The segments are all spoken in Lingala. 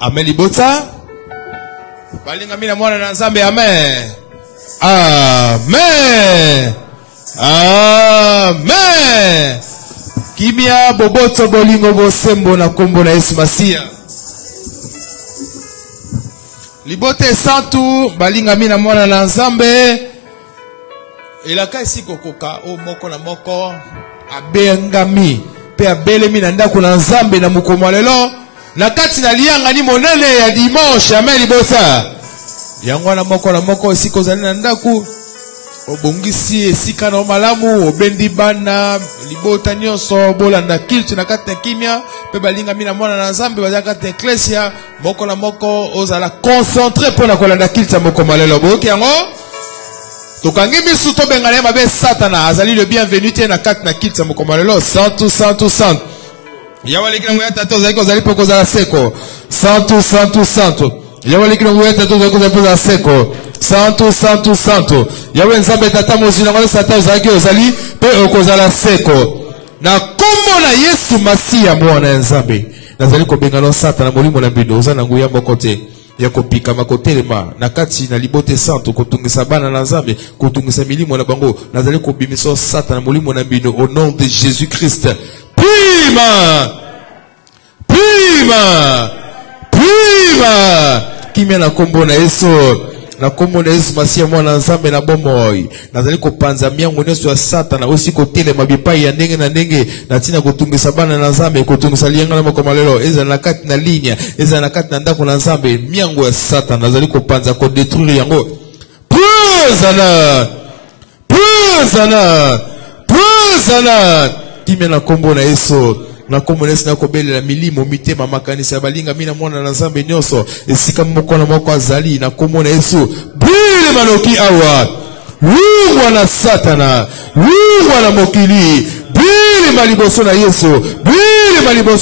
Amen libota. Balinga mina mwana na nzambe amen. Amen. Amen. Kimia boboto bolingo bosembo na kombo na Yesu Masia. Libote santu balinga mina mwana na nzambe. Elaka esi kokoka o moko na moko abengami pe abelemi na ndako na nzambe na mokoma lelo na kati na lianga ni monene ya dimanche amen libosa yango na moko esi kozali na ndako obongisi esika na malamu obendi bana libota nyonso bolanda kilte na kati na kimia pe balinga mina mwana na nzambe baza kati na eklesia moko na moko ozala concentré pona kolanda kilte mokoma lelo boyoki yango tokangi biso to bengana mabe satana azali le bienvenu te na kati na kilte mokoma lelo santu yawa lekina ngoya tato zali kozali poko za seko santu yawa lekina ngoya tato zali kozali poko za seko santu yawa nzambe tata mozina ngalo sata zali pe okozala seko na kombo na Yesu Masia mwana nzambe nazali kobengana satana molimo na bino ozana nguya moko te ya kopika makotelema na kati na libote santo kotungisa bana na nzambe kotungisa milimo na bango nazali kobimiso satana molimo na bino au nom de Jésus Christ. Prima kimia na kombo na Yesu Masia mwana nzambe na bomoi nazali kopanza miango nyonso ya satana osi kotelema bipai ya ndenge na ndenge na tina kotungisa bana na nzambe kotungisa lianga na mokoma lelo eza na kati na linya eza na kati na ndako na nzambe miango ya satana nazali kopanza ko détruire yango puzana kimia na kombo na Yesu na kombo nesi na kobelela milimo mitema makanisa balinga mina mwana na nzambe nyonso esika moko na moko azali na kombo na Yesu bile maloki awa lungwa na satana lungwa na mokili bile maliboso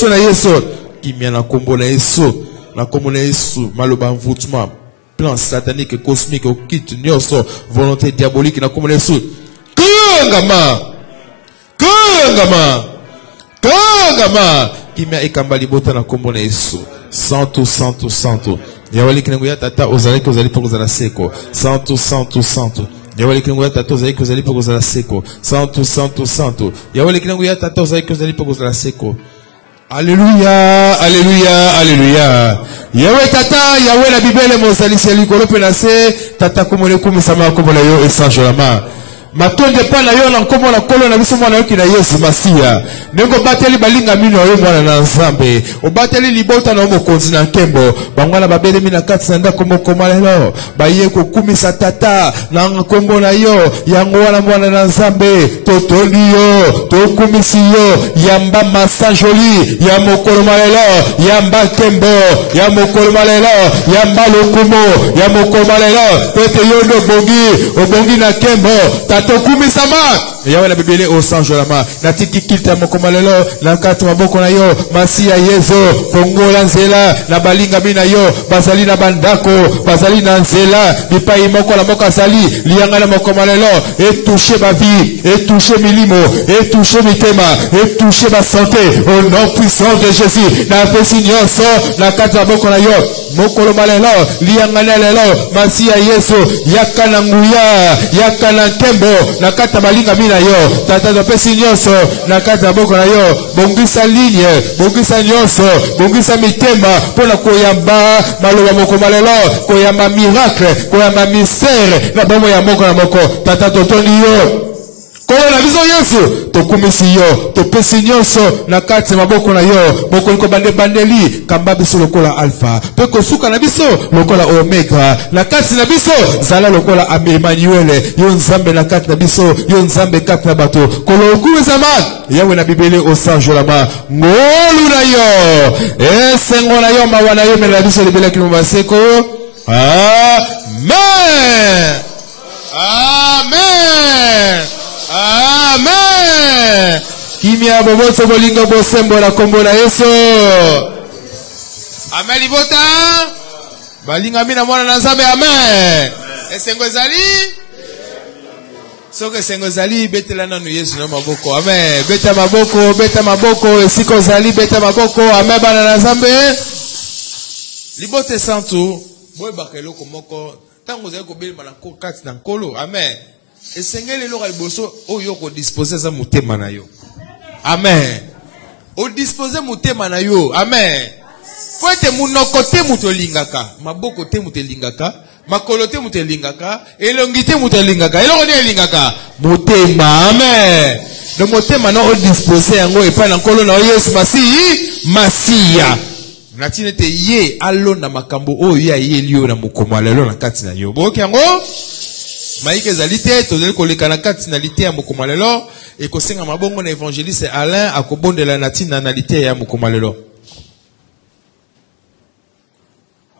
na Yesu kimia na kombo na Yesu maloba mvutuma plan satanique cosmique okite nyonso volonté diabolique na kombo na Yesu Kangama kimia ekamba libota na kombo na Yesu santo yawali kinengo ya tata ozali poko za seko santo yawali kinengo ya tata ozali poko za seko santo yawali kinengo ya tata ozali poko za seko. Alléluia yawe tata yawe la bibele mozali seli kolope na se tata komole kumisama kombo na yo esanjolama matonde pa na yo na nkombo na kolo na biso mwana yoki na Yesu Masia nengo bateli balinga mino yo mwana na nzambe obateli libota na mokonzi na nkembo bangwana babelemi na kati na ndako mokoma lelo baye kokumisa tata na nkombo na yo yango wana mwana na nzambe totoli yo tokumisi yo yamba masanjoli ya mokolo malelo yamba kembo ya mokolo malelo yamba lokumo ya mokolo malelo pete yo ndo obongi na kembo tokumisama yawe la bibele o sanjolama na tiki kilta mokoma lelo na kati maboko na yo Masia Yezo kongola nzela na balinga bina yo bazali na bandako bazali na nzela bipai moko la moko azali lianga na mokoma lelo et toucher ma vie et toucher milimo et toucher mitema et toucher ma santé au nom puissant de Jésus na pesi nyonso na kati maboko na yo mokolo malelo lianga na lelo Masia Yezo yakana nguya yakana kembo na kata balinga mina yo tata do pesi nyonso na kata boko na yo bongisa ligne bongisa nyonso bongisa mitema pona koyamba maloba moko malelo koyamba miracle koyamba mystère na bomo ya moko na moko tata totoni yo kola na biso Yesu tokumisi yo topesi nyonso na kati maboko na yo moko liko bandeli kamba biso lokola alpha pe kosuka na biso lokola omega na kati na biso zala lokola Emmanuel yo nzambe na kati na biso yo nzambe kati na bato kolo okuwezama yawe na bibele osanjolama ngolu na yo esengo na yo mawa na yo mela biso libele kimo baseko amen kimia boboso bolingo bosembo na kombo na Yesu amen libota balinga mina mwana na nzambe amen esengo ezali soke esengo ezali betela nanu Yesu na maboko amen beta maboko esiko ezali beta maboko amen bana na nzambe Libote santu, boy bakelo komoko, tango zali ko beli mana ko kati na nkolo. Amen. Esengeli lo kaliboso oyo ko disposer za mutema na yo. Amen. O disposer mutema na yo. Amen. Foete munoko te mutolingaka, maboko te mutolingaka, makolo te mutolingaka, elongi te mutolingaka, eloko ne elingaka, mutema. Amen. Le mutema no o disposer yango epa na nkolo na Yesu Masiya. Natine te ye alo na makambo oyo ya ye liyo na mukoma lelo na kati na yo. Boki yango maike zalite tozeli koleka na kati na lite ya mukoma lelo e kosenga mabongo na évangéliste Alain akobondela na tina na lite ya mukoma lelo.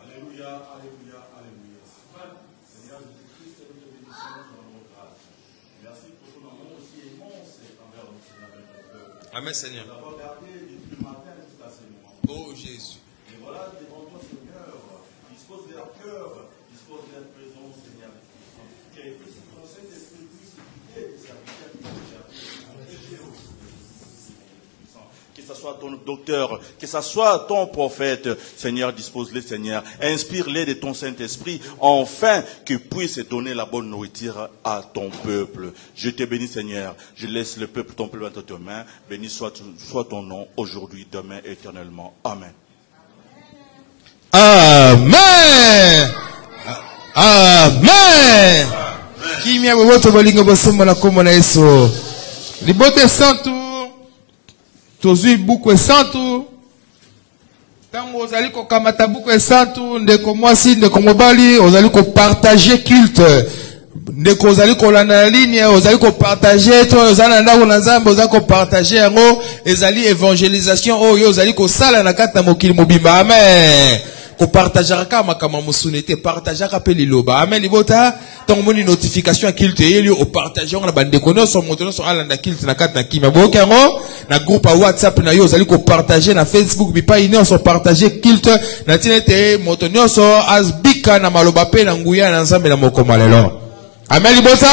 Alléluia, alléluia, alléluia. Seigneur Jésus-Christ, nous te bénissons dans notre grâce. Merci pour ton amour aussi immense envers nous, Seigneur. Amen, Seigneur. Nous avons gardé depuis le matin jusqu'à ce moment. Oh Jésus. Et voilà devant toi, Seigneur, dispose de leur cœur, dispose de leur présence, Seigneur. Que ton Saint-Esprit puisse guider tes serviteurs qui que ce soit ton docteur, que ce soit ton prophète, Seigneur, dispose-les, Seigneur. Inspire-les de ton Saint-Esprit, afin qu'ils puissent donner la bonne nourriture à ton peuple. Je te bénis, Seigneur. Je laisse le peuple, ton peuple entre tes mains. Béni soit ton nom, aujourd'hui, demain, éternellement. Amen. Amen. Amen. Kimia boboto bolingo bosembo na kombo na Yesu. Libote santu. Tozui buku esantu. Tango ozali ko kamata buku esantu ndeko mwasi ndeko mobali ozali ko partager culte. Ndeko ozali ko landa ligne ozali ko partager to ozali na ndako na Nzambe ozali ko partager yango ezali évangélisation oyo ozali ko sala na kata mokili mobimba. Amen. Ko partager ka makama musunete partager ka pe liloba. Amen libota tango moni notification ya culte yeli o partager na bande kono so motono so alanda culte na kata na kimia boke yango na groupe à WhatsApp na yo ozali ko partager na Facebook bipa ine so partager culte na tinete motono so asbika na maloba pe na nguya na Nzambe na mokoma lelo. Amen libota.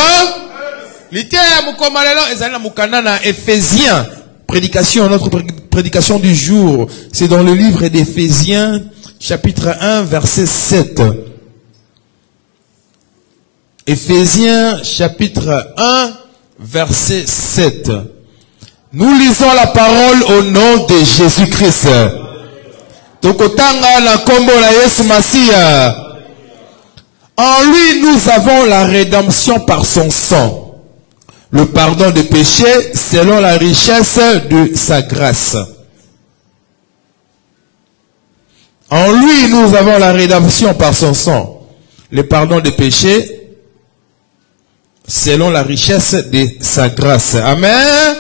Lité ya mokoma lelo ezali na mukanda na Éphésiens. Prédication, notre prédication du jour, c'est dans le livre d'Éphésiens chapitre 1 verset 7. Éphésiens chapitre 1 verset 7. Nous lisons la parole au nom de Jésus-Christ. Tokotanga na kombo na Yesu Masiya. En lui nous avons la rédemption par son sang. Le pardon des péchés selon la richesse de sa grâce. En lui, nous avons la rédemption par son sang. Le pardon des péchés selon la richesse de sa grâce. Amen.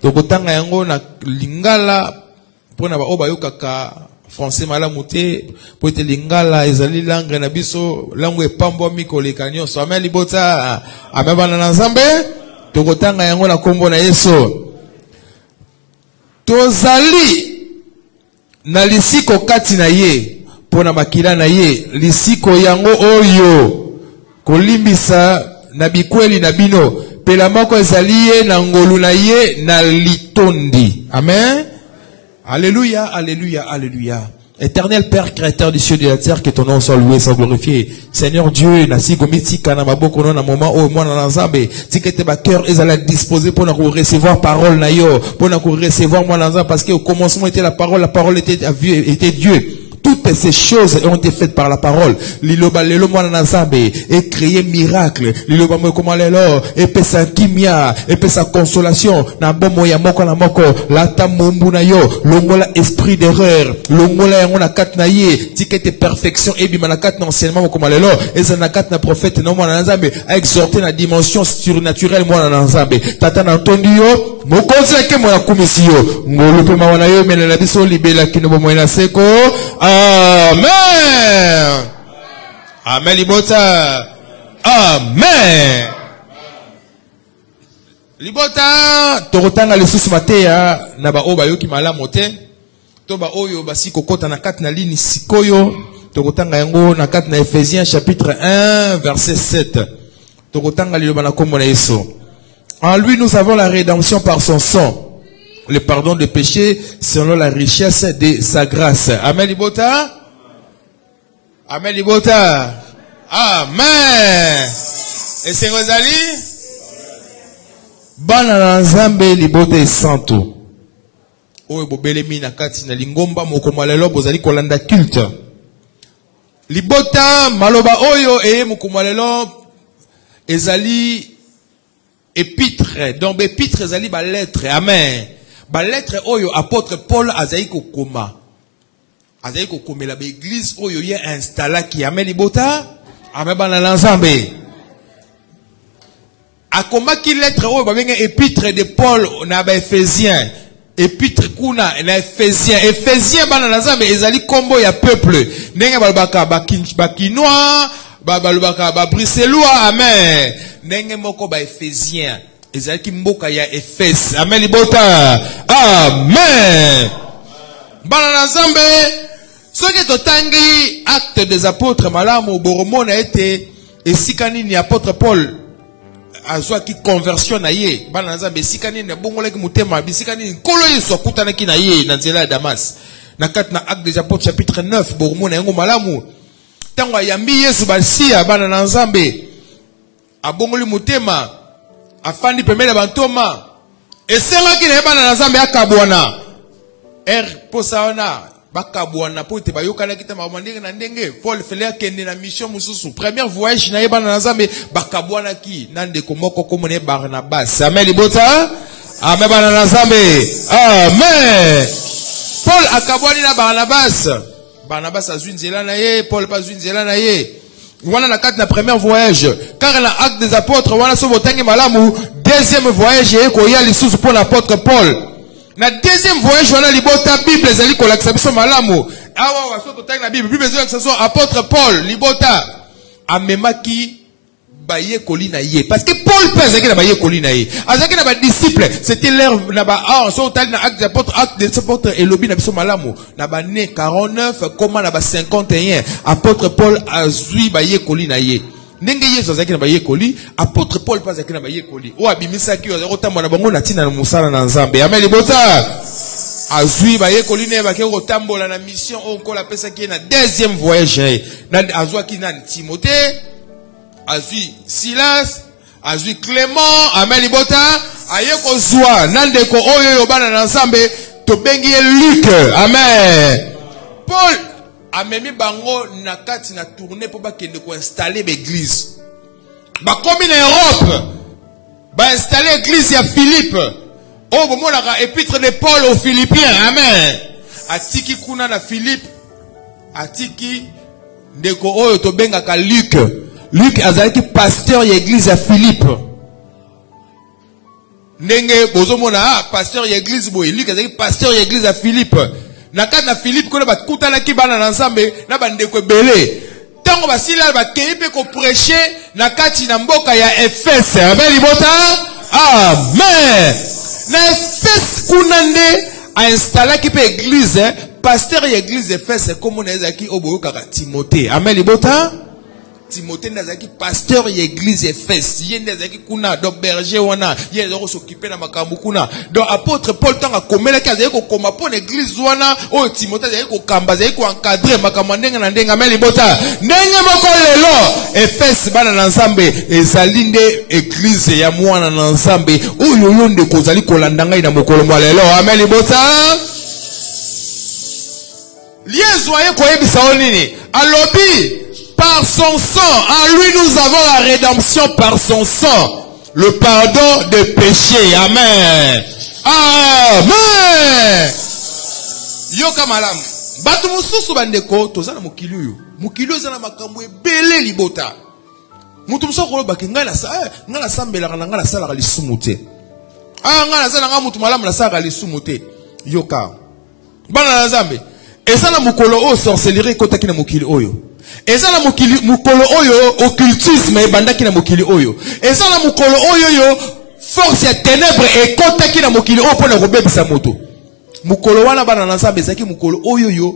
Donc, tanga yango na lingala pona ba oba yokaka français malamu te po ete lingala ezali langue na biso langue epambwa mikoleka nyonso. Amen libota. Amen bana na Nzambe. Tokotanga yango na kombo na Yesu. Tozali na lisiko kati na ye pona makila na ye lisiko yango oyo kolimbisa na bikweli na bino pela moko ezali ye na ngolu na ye na litondi. Amen. Alléluia, alléluia, alléluia. Éternel Père, créateur du ciel et de la terre, que ton nom soit loué, soit glorifié. Seigneur Dieu, nasi komiti kana maboko na moment où moi na Nzambe, tikete ba cœur ezala disposé pour nous recevoir parole na yo, pour nous recevoir moi na Nzambe parce que au commencement était la parole était Dieu. Toutes ces choses ont été faites par la parole. Liloba lelo mwana na Nzambe et créer miracle. Liloba mo koma lelo et pesa kimia et pesa consolation na bomo ya moko na moko lata mumbu na yo longola esprit d'erreur longola yango na kat na ye tikete perfection et bima na kat na enseignement koma lelo eza na kat na prophète no mwana na Nzambe a exhorter na dimension surnaturelle mwana na Nzambe tata na ntondi yo mokonzi ke mwana kumisi yo ngolu pe mawana yo mena na biso libela kino bomo na seko. Amen. Amen libota. Amen. Libota tokotanga lisusu mateya na ba oba yoki malamu te to ba oyo basi kokota na kati na lini sikoyo tokotanga yango na kati na Éphésiens chapitre 1 verset 7. Tokotanga liloba na kombo na Yesu. En lui nous avons la rédemption par son sang, le pardon des péchés selon la richesse de sa grâce. Amen libota. Amen libota. Amen. Et c'est Rosalie? Bana na nzambe libota e santo. Oyo bobelemi na kati na lingomba mokomalelo bozali kolanda culte. Libota maloba oyo eye mokomalelo ezali épître. Donc épître ezali ba lettre. Amen. Ba lettre oyo apôtre Paul azali kokoma. Azali kokomela ba église oyo ye installa ki amen libota. Amen bana na nzambe. Akomaki lettre oyo babenga épître de Paul na ba Éphésiens. Épître kuna na Éphésiens. Éphésiens bana na nzambe ezali kombo ya peuple. Ndenge balobaka ba Kinois, balobaka ba Bruxellois, amen. Ndenge moko ba Éphésiens. Ezali ki mboka ya Éphèse. Amen libota. Amen. Bana na nzambe ce que totangi acte des apôtres malamu boromo na été esikani ni apôtre Paul azwa ki conversion na ye bana nzambe esikani na bongola ki mutema bisikani nkolo yeso kutana ki na ye na nzela ya Damas na kat na acte des apôtres chapitre 9 boromo na yango malamu tango yambi Yesu basia bana na nzambe abongoli mutema afandi pemele bantoma esenga ki na bana na nzambe akabwana posaona bakabwana pote bayokana kita mamandenge na ndenge Paul fele kende na mission mususu premier voyage na yebana na nzambe bakabwana ki nande komoko komone Barnabas amen libota amen bana na nzambe amen Paul akabwani na Barnabas azwi nzela na ye Paul pas azwi nzela na ye wana na kati na premier voyage car na acte des apôtres wana so botangi malamu deuxième voyage eko ya lisusu pour l'apôtre Paul. Na deuxième voyage wana libota Bible ezali kolakisa biso malamu awa waso totangi na Bible ezali kolakisa apôtre Paul libota amemaki baye kolina ye parce que Paul pèse na baye kolina ye azaki na ba disciple c'était leur na ba so totangi na acte des apôtres et lobi na biso malamu na ba né 49 comment na ba 51 apôtre Paul azui baye kolina ye ndenge Yesu azaki na bayekoli apôtre Paul pas azaki na bayekoli o abimisaki yo otambola bango na tina na musala na nzambe amen libota azui bayekoli ne bake otambola na mission onkola pesa ki na deuxième voyage na azwaki na Timothée azui Silas azui Clément amen libota ayeko zwa nandeko oyo yo bana na nzambe to bengi Luc amen Paul amemi bango na kati na tournée pour bakende ko installer l'église. Ba komi na Europe. Ba installer l'église ya Philippe. Oh bomo la épître de Paul aux Philippiens. Amen. Atiki kuna na Philippe. Atiki ndeko oyo to benga ka Luc. Luc azalaki pasteur ya église ya Philippe. Ndenge bozomona pasteur ya église boye Luc azalaki pasteur ya église ya Philippe. Na kati na Philippe kona bakutana ki bana na nzambe na bandeko ebele tango basila bakei pe ko prêcher na kati na mboka ya Efese amen libota amen na Efese kuna nde a installé ki pe église pasteur ya église Efese comme na ezaki oboyoka Timothée amen libota Timothée nazaki pasteur ya église Efese ye nazaki kuna donc berger wana ye zoko s'occuper na makambo kuna donc apôtre Paul tanga komela ki azaki ko koma pour l'église wana o Timothée azaki ko kamba azaki ko encadrer makambo ndenge na ndenge ameli bota ndenge moko lelo Efese bana na nzambe ezali nde église ya mwana na nzambe oyo yo nde kozali kolanda ngai na mokolo mwa lelo ameli bota liaison ye ko yebisa onini alobi par son sang, en lui nous avons la rédemption par son sang, le pardon des péchés. Amen. Amen. Yoka malam. Batu mususu bandeko tozana mukili uyu. Mukili zana makambo ebele libota. Mutu mususu ko baki ngala sa ngala sambela kana ngala sala ka lisumute. Ngala zana nga mutu malamu na sala ka lisumute. Yoka. Bana na Nzambe. Ezana mukolo o sorcellerie kotaki na mukili oyo. Ezana mukolo oyo occultisme ebandaki na mukili oyo. Ezana mukolo oyo yo force ya ténèbres ekotaki na mukili oyo pona kobebisa moto. Mukolo wana bana na Nzambe ezaki mukolo oyo yo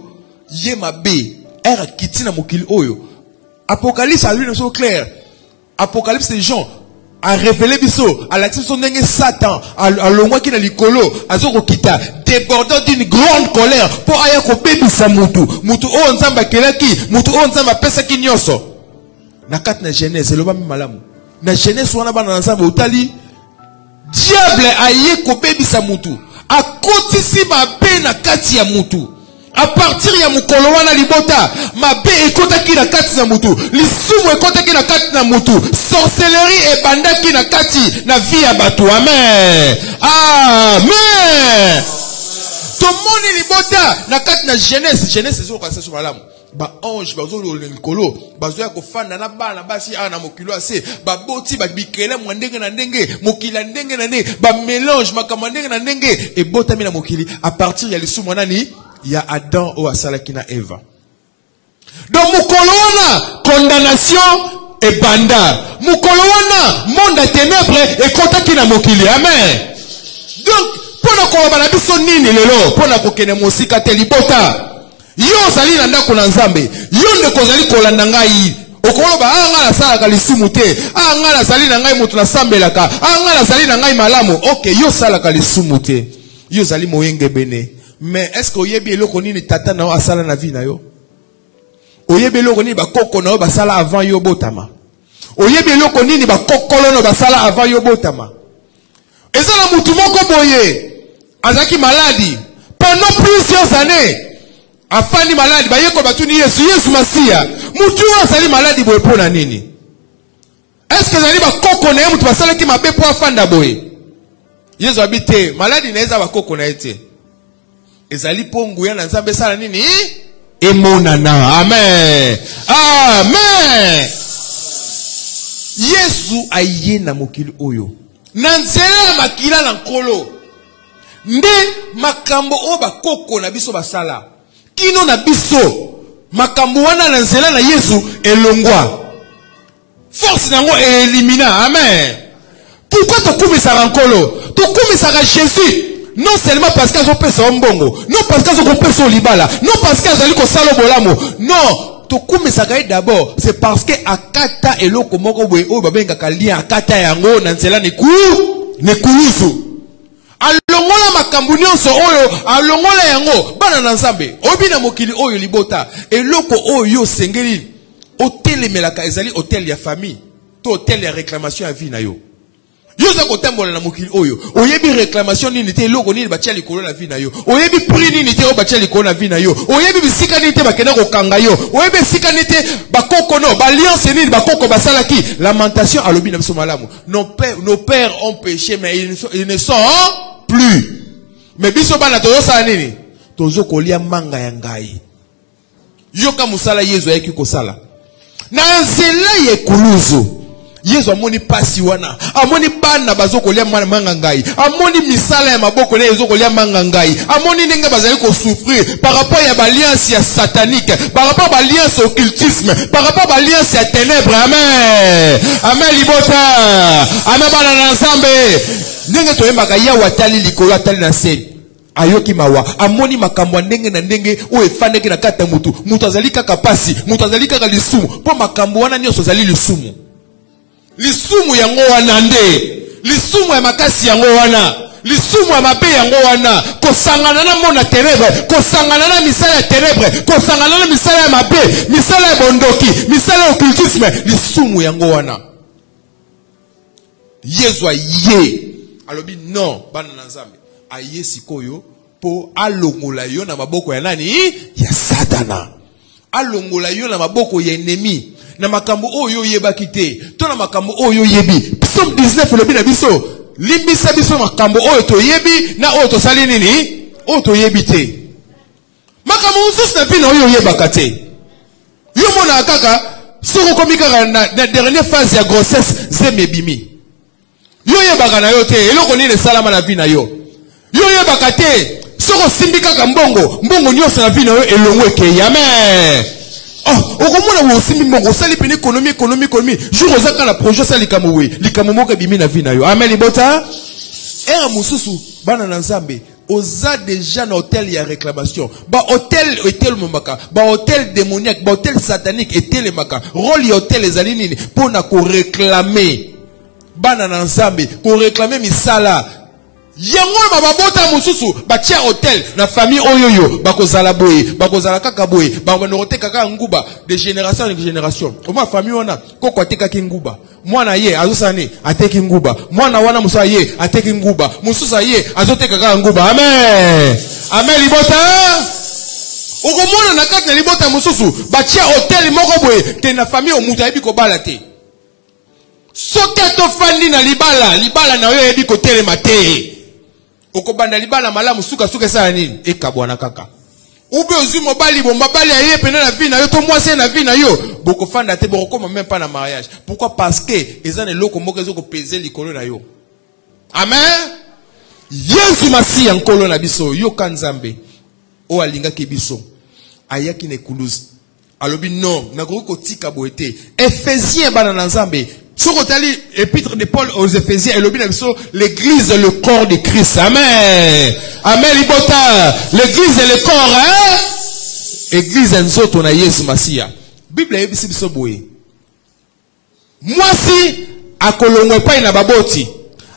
ye mabe era kiti na mukili oyo. Apocalypse a lui so clair. Apocalypse de Jean a révélé biso à l'action son dengue Satan à l'ongwa qui na likolo azoko kita débordant d'une grande colère pour aya ko bebisa mutu o nzamba kelaki mutu o nzamba pesa ki nyoso na kat na Genèse loba malamu na Genèse wana bana nzamba utali diable aye ko bebisa mutu akotisi mabe na kati ya mutu. À partir ya mukolo wana libota mabe ekotaki na kati na mutu lisumu ekotaki na kati na mutu sorcellerie ebandaki na kati na vie ya bato. Amen, amen. Tomoni libota na kati na Genèse zo kasa so malamu ba ange bazo likolo bazo ya kofanda na bana basi na mokilo ase ba boti ba bikela mwandenge na ndenge mokila ndenge na ndenge ba mélange makama ndenge na ndenge ebota mina mokili à partir ya lisumu nani il y a Adam ou Asalaki na Eva. Donc mukolowana condamnation et banda. Mukolowana monde à ténèbres et kontaki na mokili. Amen. Donc pona ko bana biso nini lelo pona ko kene mosika telibota. Yo zali na ndako na Nzambe. Yo ndeko zali kolanda ngai. Okoloba nga la sala ka lisumu te. Nga la zali na ngai mutu na sambelaka. Nga la zali na ngai malamu. OK, yo sala ka lisumu te. Yo zali moyenge bene. Mais est-ce que oyebi eloko nini tata na asala na vie na yo? Oyebi eloko nini bakoko na yo basala avant yo botama? Oyebi eloko nini bakokolo na basala avant yo botama? Ezala mutu moko boye azaki maladi pendant plusieurs années. Afani maladi bayeko batuni Yesu Masia. Mutu azali maladi boye pona nini? Est-ce que zali bakoko na yo mutu basala ki mabe po afanda boye? Yesu habite maladi na eza bakoko na ete. Ezali pongu ya na Nzambe sala nini? Emonana. Amen. Amen. Yesu aye na mokili oyo. Na nzela makila na nkolo. Nde makambo o bakoko na biso basala. Kino na biso. Makambo wana na nzela na Yesu elongwa. Force nango elimina. Amen. Pourquoi tokumisaka nkolo? Tokumisaka Jésus. Non seulement parce qu'ils ont pèsé un bongo, non parce qu'ils ont pèsé au libala, non parce qu'ils ont dit salo bolamo. Non, to kume sagaye d'abord, c'est parce que akata eloko moko boye o babenga kalia akata yango na nzela ne kulusu. Alongola makambu nyonso oyo, alongola yango bana na Nzambe. Obi na mokili oyo libota, eloko oyo sengeli hotel melaka ezali hotel ya famille, to hotel ya réclamation ya vie na yo. Yo za kotambola na mokili oyo oyebi réclamation nini te loko nini batia likolo na vie na yo oyebi prix nini te o batia likolo na vie na yo oyebi bisika nini te bakenda kokanga yo oyebi bisika nini te bakoko no ba alliance nini bakoko basalaki lamentation alobi na biso malamu nos pères ont péché mais ils ne sont plus mais biso bana tozo sala nini tozo kolia manga ya ngai yoka musala Yesu ayaki kosala na nzela ye kuluzu Yesu amoni pasi wana amoni bana bazokolia manga ngai amoni misala ya maboko na ezokolia manga ngai amoni ndenge bazali ko souffrir par rapport ya alliance ya satanique par rapport à alliance occultisme par rapport à alliance ya ténèbres. Amen, amen libota amen bana na Nzambe ndenge toyembaka ya watali likolo atali na se ayoki mawa amoni makambo ndenge na ndenge o efandeki na kata mutu azali kaka pasi mutu azali kaka lisumu po makambo wana nyonso azali lisumu. Lisumu yango wana nde lisumu ya makasi yango wana lisumu ya mabe yango wana kosangana na mona ténèbre kosangana na misala ya ténèbre kosangana na misala ya mabe misala ya bondoki misala ya occultisme lisumu yango wana. Yesu aye alobi non bana na Nzambe aye sikoyo po alongola yo na maboko ya nani? Ya Satana. Alongola yo na maboko ya ennemi. Na makambo oyo yebaki te to na makambo oyo yebi. Psalm 19 lobi na biso limbisa biso makambo oyo to yebi na oyo to sali nini oyo to yebi te. Makambo ususu na bino oyo yebaka te. Yo mona kaka soko komi kaka na dernière phase ya grossesse zemebimi. Yo yebaka na yo te eloko nini salama na vie na yo. Yo yebaka te soko simbi kaka mbongo nyonso na vie na yo elongwe ke. Amen. Oh, okomona wo simbi mbongo sali pene économie jour ozaka na projet sali kamwe likamo moko bimi na vie na yo. Amen libota. Era mususu bana na Nzambe oza déjà na hôtel ya réclamation ba hôtel etelemaka ba hôtel démoniaque ba hôtel satanique etelemaka rôle ya hôtel ezali nini pona ko réclamer bana na nzambe ko réclamer misala yango babota mususu batia hôtel na famille oyoyo bakozala boye bakozala kaka boye banorote kaka nguba de génération en génération oma famille wana koko ateka kinguba mwana ye azosane ateki nguba mwana wana musa ye ateki nguba mususa ye azoteka kaka nguba amen amen libota okomona na kati na libota mususu batia hôtel moko boye te na famille omutu ayebi kobala te soki atofandi na libala na yo yebi kotelema te okobanda libala malamu suka sala nini ekabwana kaka ube ozwi mobali mobali aye pena na vie na yo to mwasi na vie na yo bokofanda te bokoma même pas na mariage. Pourquoi? Parce que ezane loko moko ezoko peser likolo na yo. Amen. Yesu masiya nkolo na biso yo kanzambe o alinga ke biso ayaki ne kuluzi alobi non nakoki kotika boete Ephésiens bana na nzambe. Si vous avez l'épître de Paul aux Éphésiens, l'église est le corps de Christ. Amen. Amen. L'église est le corps. Hein? Église est nous autres, on a Yesu Masia. Bible est ici, moi si, à Kolongwe pa ina baboti.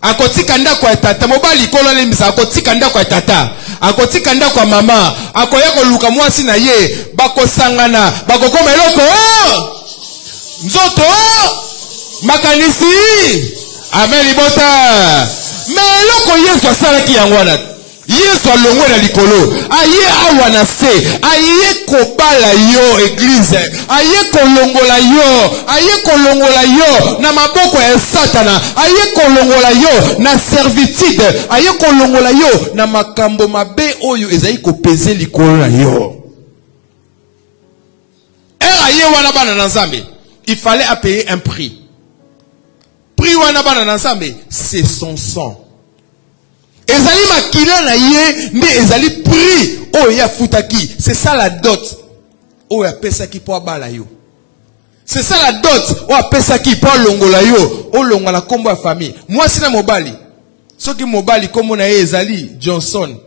Akoti kanda kwa tata. Mobali kolole misa. Akoti kanda kwa tata. Akoti kanda kwa mama. Akoya koluka moi si na ye. Bako sangana. Bako koma eloko. Nzoto. Makanisi. Amen libota. Mais loko Yesu asala ki yangwana. Yesu alongwe na likolo. Aye awa na se. Aye kobala yo église. Aye kolongola yo. Aye kolongola yo na maboko ya Satana. Aye kolongola yo na servitude. Aye kolongola yo na makambo mabe oyo ezali kopeze likolo na yo. Aye wana bana na Nzambe. Il fallait payer un prix. Prix wana bana na Nzambe, c'est son sang. Ezali makila na ye, mais ezali prix o ya futaki. C'est ça la dot. O ya pesaki po bala yo. C'est ça la dot. O ya pesaki po longola yo. O longola kombo ya famille. Moi si na mobali. Soki mobali komo na ye ezali Johnson.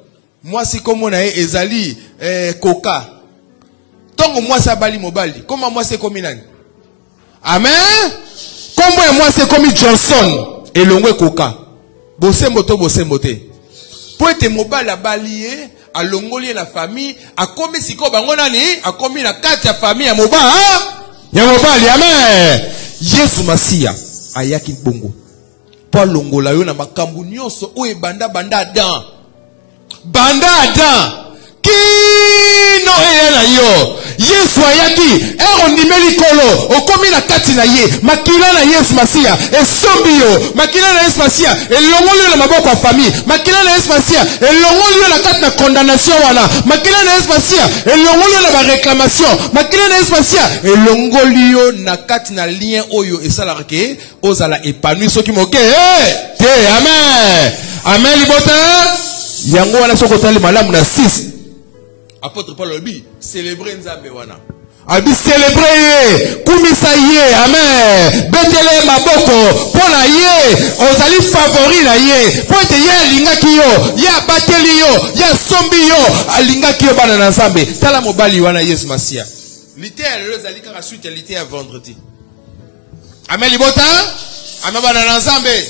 Moi si komo na ye ezali Coca. Tongo moi sa bali mobali. Comment moi c'est comme nani? Amen. Comment moi c'est comme Johnson et longwe Coca. Bosse moto bosse moté. Pour être mobile à balier, à longolier la famille, à commis si ko bango nani, à commis la carte ya famille à mobile, hein? Ya mobile, amen. Yesu Masia, ayaki bongo. Pas longola yo na makambu nyonso o e banda Adam. Banda Adam. Kino eyana yo Yesu ayaki erondimeli kolo okomi na kati na ye makila na Yesu Masia esombi yo makila na Yesu Masia elongoli na maboko ya famille makila na Yesu Masia elongoli na kati na condamnation wana makila na Yesu Masia elongoli na ba réclamation makila na Yesu Masia elongoli yo na kati na lien oyo esala ke ozala épanoui soki moke te amen amen libota yango wana sokotali malamu na 6. Apôtre Paul Albi, célébrer Nzambe wana. Albi célébrer, kumisa ye, amen. Betele maboko, pona ye, ozali favori na ye. Pointe ye linga kiyo, ye abateli yo, ye sombi yo, alinga kiyo bana na Nzambe. Tala mobali wana Yesu Masia. Lité à l'heure zali kaka suite lité à vendredi. Amen libota, amen bana na Nzambe.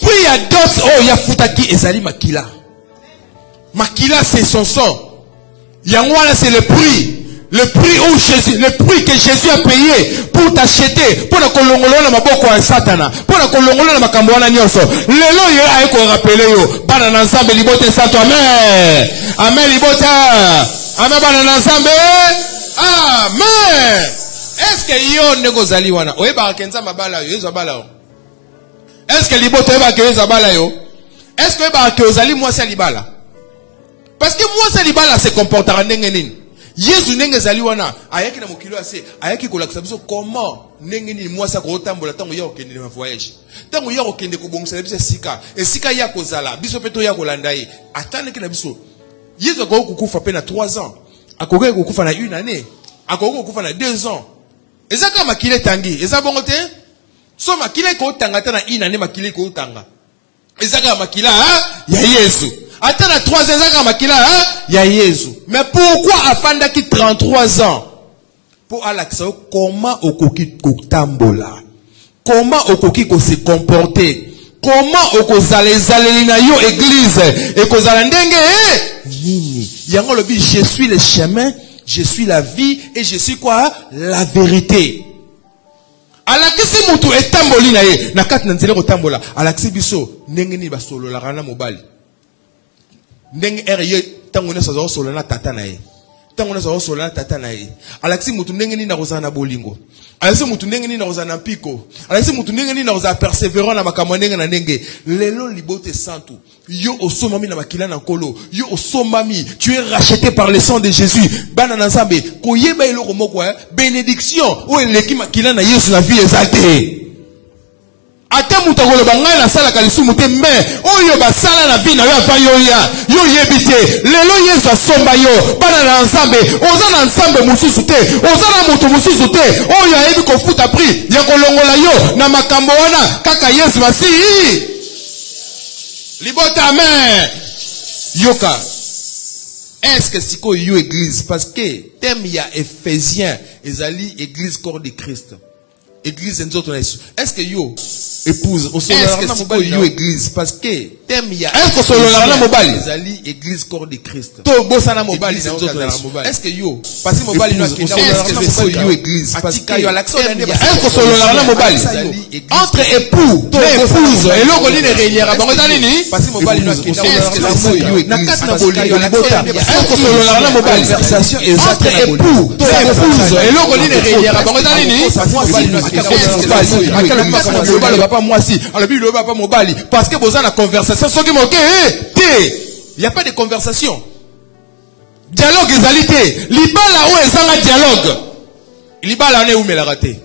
Puis ya dos oh ya futaki ezali makila. Makila c'est son sang. Yangwana c'est le prix. Le prix où Jésus, le prix que Jésus a payé pour t'acheter, pour la kolongolo na maboko ya Satana, pour la kolongolo na makambo wana nyonso. Lelo yo ayeko rappeler yo. Bana na Nzambe libote sato amen. Amen libota. Amen bana na Nzambe. Amen. Est-ce que yo nego zali wana? Oyeba kenza mabala yo, yezo bala yo. Est-ce que libote oyeba ke yezo bala yo? Est-ce que oyeba ke ozali mwasi libala? Parce que moi c'est libala se comportera ndenge nini. Yesu ndenge zali wana ayaki na mokilo ase ayaki kolakisa biso comment ndenge nini moi ça ko tambola tango ya okende na voyage. Tango ya okende ko bongisa biso sika et sika ya kozala biso peto ya kolanda ye. Atane na biso. Yesu ko kukufa pe na 3 ans. Akoke kukufa na 1 année. Akoke kukufa na 2 ans. Ezaka makile tangi. Eza bongo te? So makile ko tanga ta na 1 année makile ko tanga. Ezaka makila ya Yesu. Attends à 3 ans makila ya Yesu. Mais pourquoi afanda qui 33 ans? Pour alaxa comment okoki kotambola. comment okoki ko se comporter, comment okozalezaleli na yo église et kozala ndenge nini. Yango lobi, je suis le chemin, je suis la vie et je suis quoi? La vérité. Alakisi mutu etamboli na ye na kati na nzela ko tambola alakisi biso ndenge ni basolo la rana mobali ndenge ye tango ne sazo solo na tata na ye tango ne sazo solo na tata na ye alakisi mutu ndenge ni na kozana na bolingo alakisi mutu ndenge ni na kozana na mpiko alakisi mutu ndenge ni na kozana persévérant na makambo ndenge na ndenge lelo libote santu yo osomami na makila na nkolo yo osomami tu es racheté par le sang de Jésus bana na nzambe koyeba eloko moko bénédiction o eleki makila na Yesu na vie exaltée. Ata mutakolo bangai na sala kalisumu te me oyo basala na vie na yo ava yo yebite lelo Yesu asomba yo bana na nzambe oza na nzambe mususu te oza na mutu mususu te oyo ayebi kofuta prix ya kolongola yo na makambo wana kaka Yesu masi libota amen yoka. Est-ce que siko yo église parce que thème ya Éphésiens ezali église corps de Christ église nzoto na Yesu. Est-ce que yo épouse au solo la mobali yo église parce que thème ya est-ce que solo la mobali ezali église corps de Christ to bosa na mobali nzoto na Yesu. Est-ce que yo parce que mobali no akenda au yo église parce que yo l'action est-ce que solo la mobali entre époux to épouse eloko ni ne réunira bango ezali ni parce que mobali no akenda yo église na kati na bolingo libota est-ce que solo la mobali conversation exacte entre époux to épouse eloko ni ne réunira bango ezali ni parce que mobali no akenda mobali papa moi si alors lui le papa mobali parce que vous avez la conversation ce qui manque il n'y a pas de conversation dialogue égalité libala ou ezanga dialogue libala ne umela raté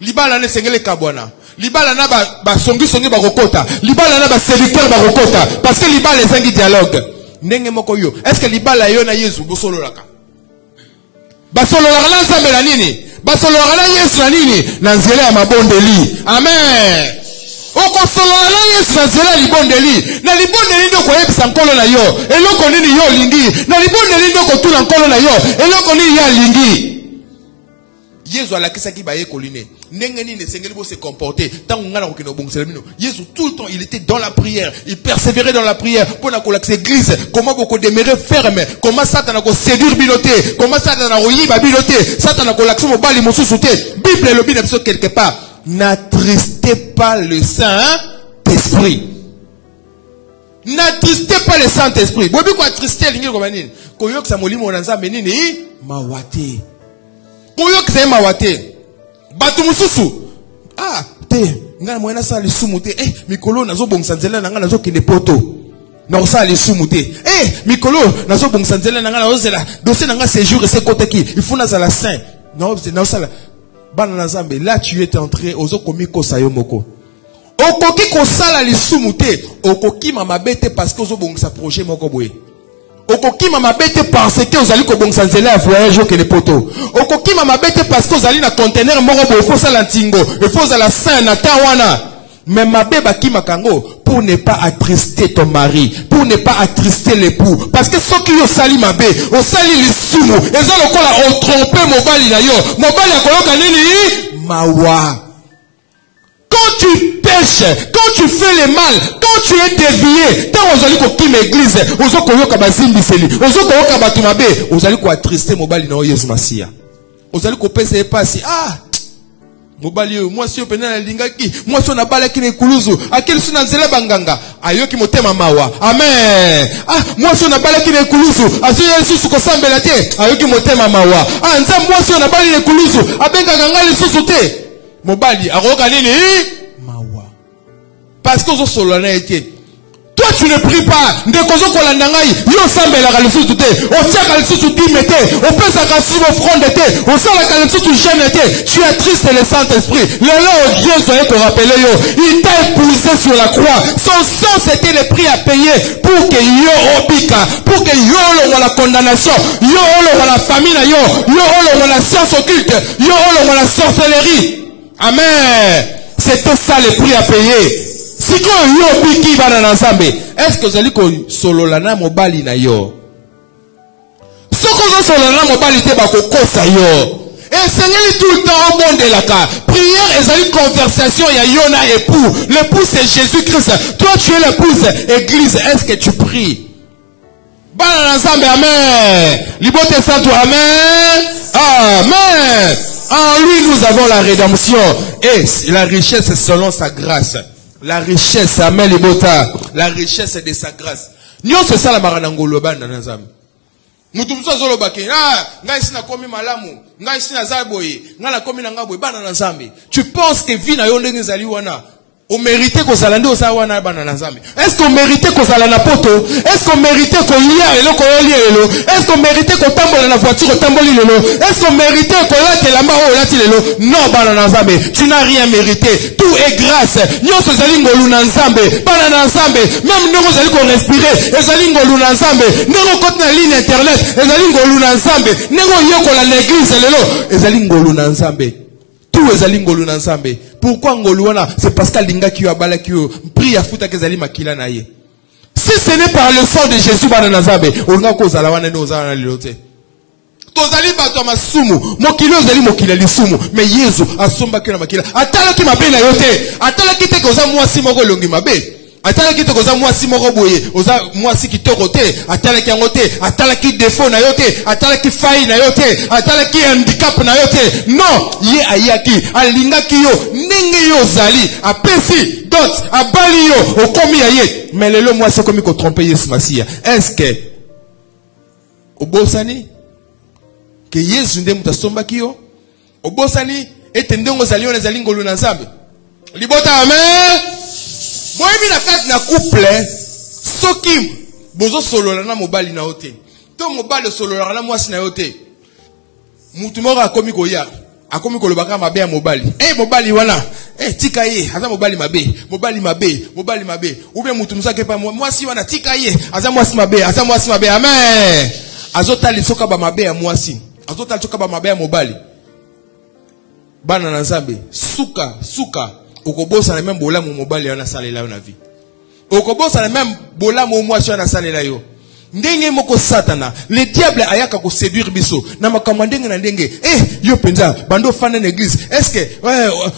libala ne sengele kabwana libala na ba songi ba kokota libala na ba séducteur ba kokota parce que libala ezangi dialogue ndenge moko yo est-ce que libala yo na Yesu bosolo laka basolo la nzambe la nini basolo la Yesu na nini na nzela ya mabondeli amen okosolo la Yesu na nzela libondeli na libondeli ndo koyebisa nkolo na yo eloko nini yo lingi na libondeli ndo kotuna nkolo na yo eloko nini ya lingi Yesu alakisaki baye koline ndenge nini sengeli bo se comporter tango ngana ko kino bongisela mino Yesu tout le temps il était dans la prière il persévérait dans la prière pour na kolakisa église comment beaucoup demeurer ferme comment Satan ko séduire binoté comment Satan ko yiba binoté Satan ko lakisa mobali mosusu te Bible le bi na biso quelque part n'attristez pas le Saint-Esprit. N'attristez pas le Saint-Esprit. Bobi ko attrister lingi ko manini ko yoksa molimo na nzambe nini mawate koyokisa mawate batu mususu te ngana moyena sa lisumu te mikolo nazo bongisa nzela na ngana nazo kende poto na osala lisumu te mikolo nazo bongisa nzela na ngana ozela dossier na ngana séjour c'est côté qui il faut na la saint na osala bana na nzambe là tu es entré ozo komi ko sayo moko okoki ko sala lisumu te okoki mama bete parce que ozo bongisa projet moko boye okokima mabete parce que ozali ko bongisa nzela ya voyage que les poteaux okokima mabete parce que ozali na conteneur moko bo faut sala ntingo il faut sala saint na tawana mais mabeba kima kango pour ne pas attrister ton mari pour ne pas attrister l'époux parce que ceux qui yo sali mabe o sali lisumu ezo lokola o tromper mobali na yo mobali akoloka nini mawa. Quand tu pêches, quand tu fais le mal, quand tu es dévié, tant ozali ko kima église, ozo koyoka bazimbi seli, ozo koyoka batumabe, ozali ko attrister mobali na Yesu Masia. Ozali ko pesa epasi, mobali moi si opena na lingaki, moi si na bala kine kuluzu, akeli suna nzela banganga, ayoki motema mawa. Amen. Moi si na bala kine kuluzu, aso Yesu ko sambela te, ayoki motema mawa. Nzambe moi si na bala kine kuluzu, abenga ngangali susu te. Mobali aroka nini mawa parce que zo solo na été toi tu ne pries pas ndekozo kolanda ngai yo sambela ka lisusu te o tiaka lisusu dimete o pesa ka sibo fronde te o sala ka lisusu jeune te tu es triste le Saint-Esprit lelo Dieu soit te rappeler yo il t'a épousé sur la croix son sang c'était le prix à payer pour que yo obika pour que yo lo la condamnation yo lo la famille na yo lo la science occulte yo lo la sorcellerie. Amen. C'était ça le prix à payer. Si ko yo biki bana na nzambe, est-ce que zali ko solo lana mobali na yo? Soko zo solo lana mobali te ba ko kosa yo. Et Seigneur tout le temps au monde de la cas. Prière et une conversation, il y a Yona époux. L'époux c'est Jésus-Christ. Toi tu es l'épouse. Église, est-ce que tu pries? Bon ensemble, amen. Libote santo, amen. Amen. En lui nous avons la rédemption. Et la richesse est selon sa grâce. La richesse, amen libota. La richesse de sa grâce. Nyo c'est ça la maranangolo bana nazam. Mutumso zolo baki. Ngai sina komi malamu. Ngai sina zaboye. Ngala komi na ngaboye bana nazambe. Tu penses que vie na yo ndenge zali wana? On méritait qu'on s'alande au sawana banana zami. Est-ce qu'on méritait qu'on s'alande na poto? Est-ce qu'on méritait qu'on lia elo qu'on lia elo? Est-ce qu'on méritait qu'on tambole na voiture qu'on tambole lelo? Est-ce qu'on méritait qu'on late la mao lati lelo? Non banana zami. Tu n'as rien mérité. Tout est grâce. Nyo se zali ngolu na nzambe. Banana nzambe. Même nous zali qu'on respirer. Ezali ngolu na nzambe. Nengo kote na ligne internet. Ezali ngolu na nzambe. Nengo yoko la l'église lelo. Ezali ngolu na nzambe. Tout ezali ngolu na nzambe. Pourquoi ngolu wana? C'est parce qu'alinga ki abala ki prie afuta kezali makila na ye. Si ce n'est par le sang de Jésus bana na nzambe, onga ko zala wana no zala na lilote. Tozali bato masumu, mokilo zali mokila lisumu, mais Yesu asomba ki na makila. Atala ki mabe na yote. Atala ki te koza mwasi moko longi mabe. Atala ki te koza mwasi moko boye, oza mwasi kitoko te, atala ki yango te, atala ki défaut na yote, atala ki faille na yote, atala ki handicap na yote. Non, ye ayaki, alinga ki yo, nenge yo zali, apesi, dot, abali yo, okomi ya ye. Mais lelo mwasi komi ko tromper Yesu Masia. Est-ce que obosani que Yesu nde mutasomba ki yo? Obosani ete ndongo zali ona zali ngolu na nzambe. Libota amen. Boyebi na kati na couple soki bozo solola na mobali na yote. To mobali solola na mwasi na yote. Mutu moko akomi koya. Akomi kolobaka mabe ya mobali. Mobali wana. Tika ye. Aza mobali mabe. Mobali mabe. Mobali mabe. Ube mutu musake pa mwasi wana tika ye. Aza mwasi mabe. Aza mwasi mabe. Amen. Azotali soka ba mabe ya mwasi. Azotali soka ba mabe ya mobali. Bana na nzambe. Suka. Okobosa na même bolamu mobali yana salela yo na vie. Okobosa na même bolamu mwasi yana salela yo. Ndenge moko satana, le diable ayaka ko séduire biso. Na makambo ndenge na ndenge. Yo penza bando fana na église. Est-ce que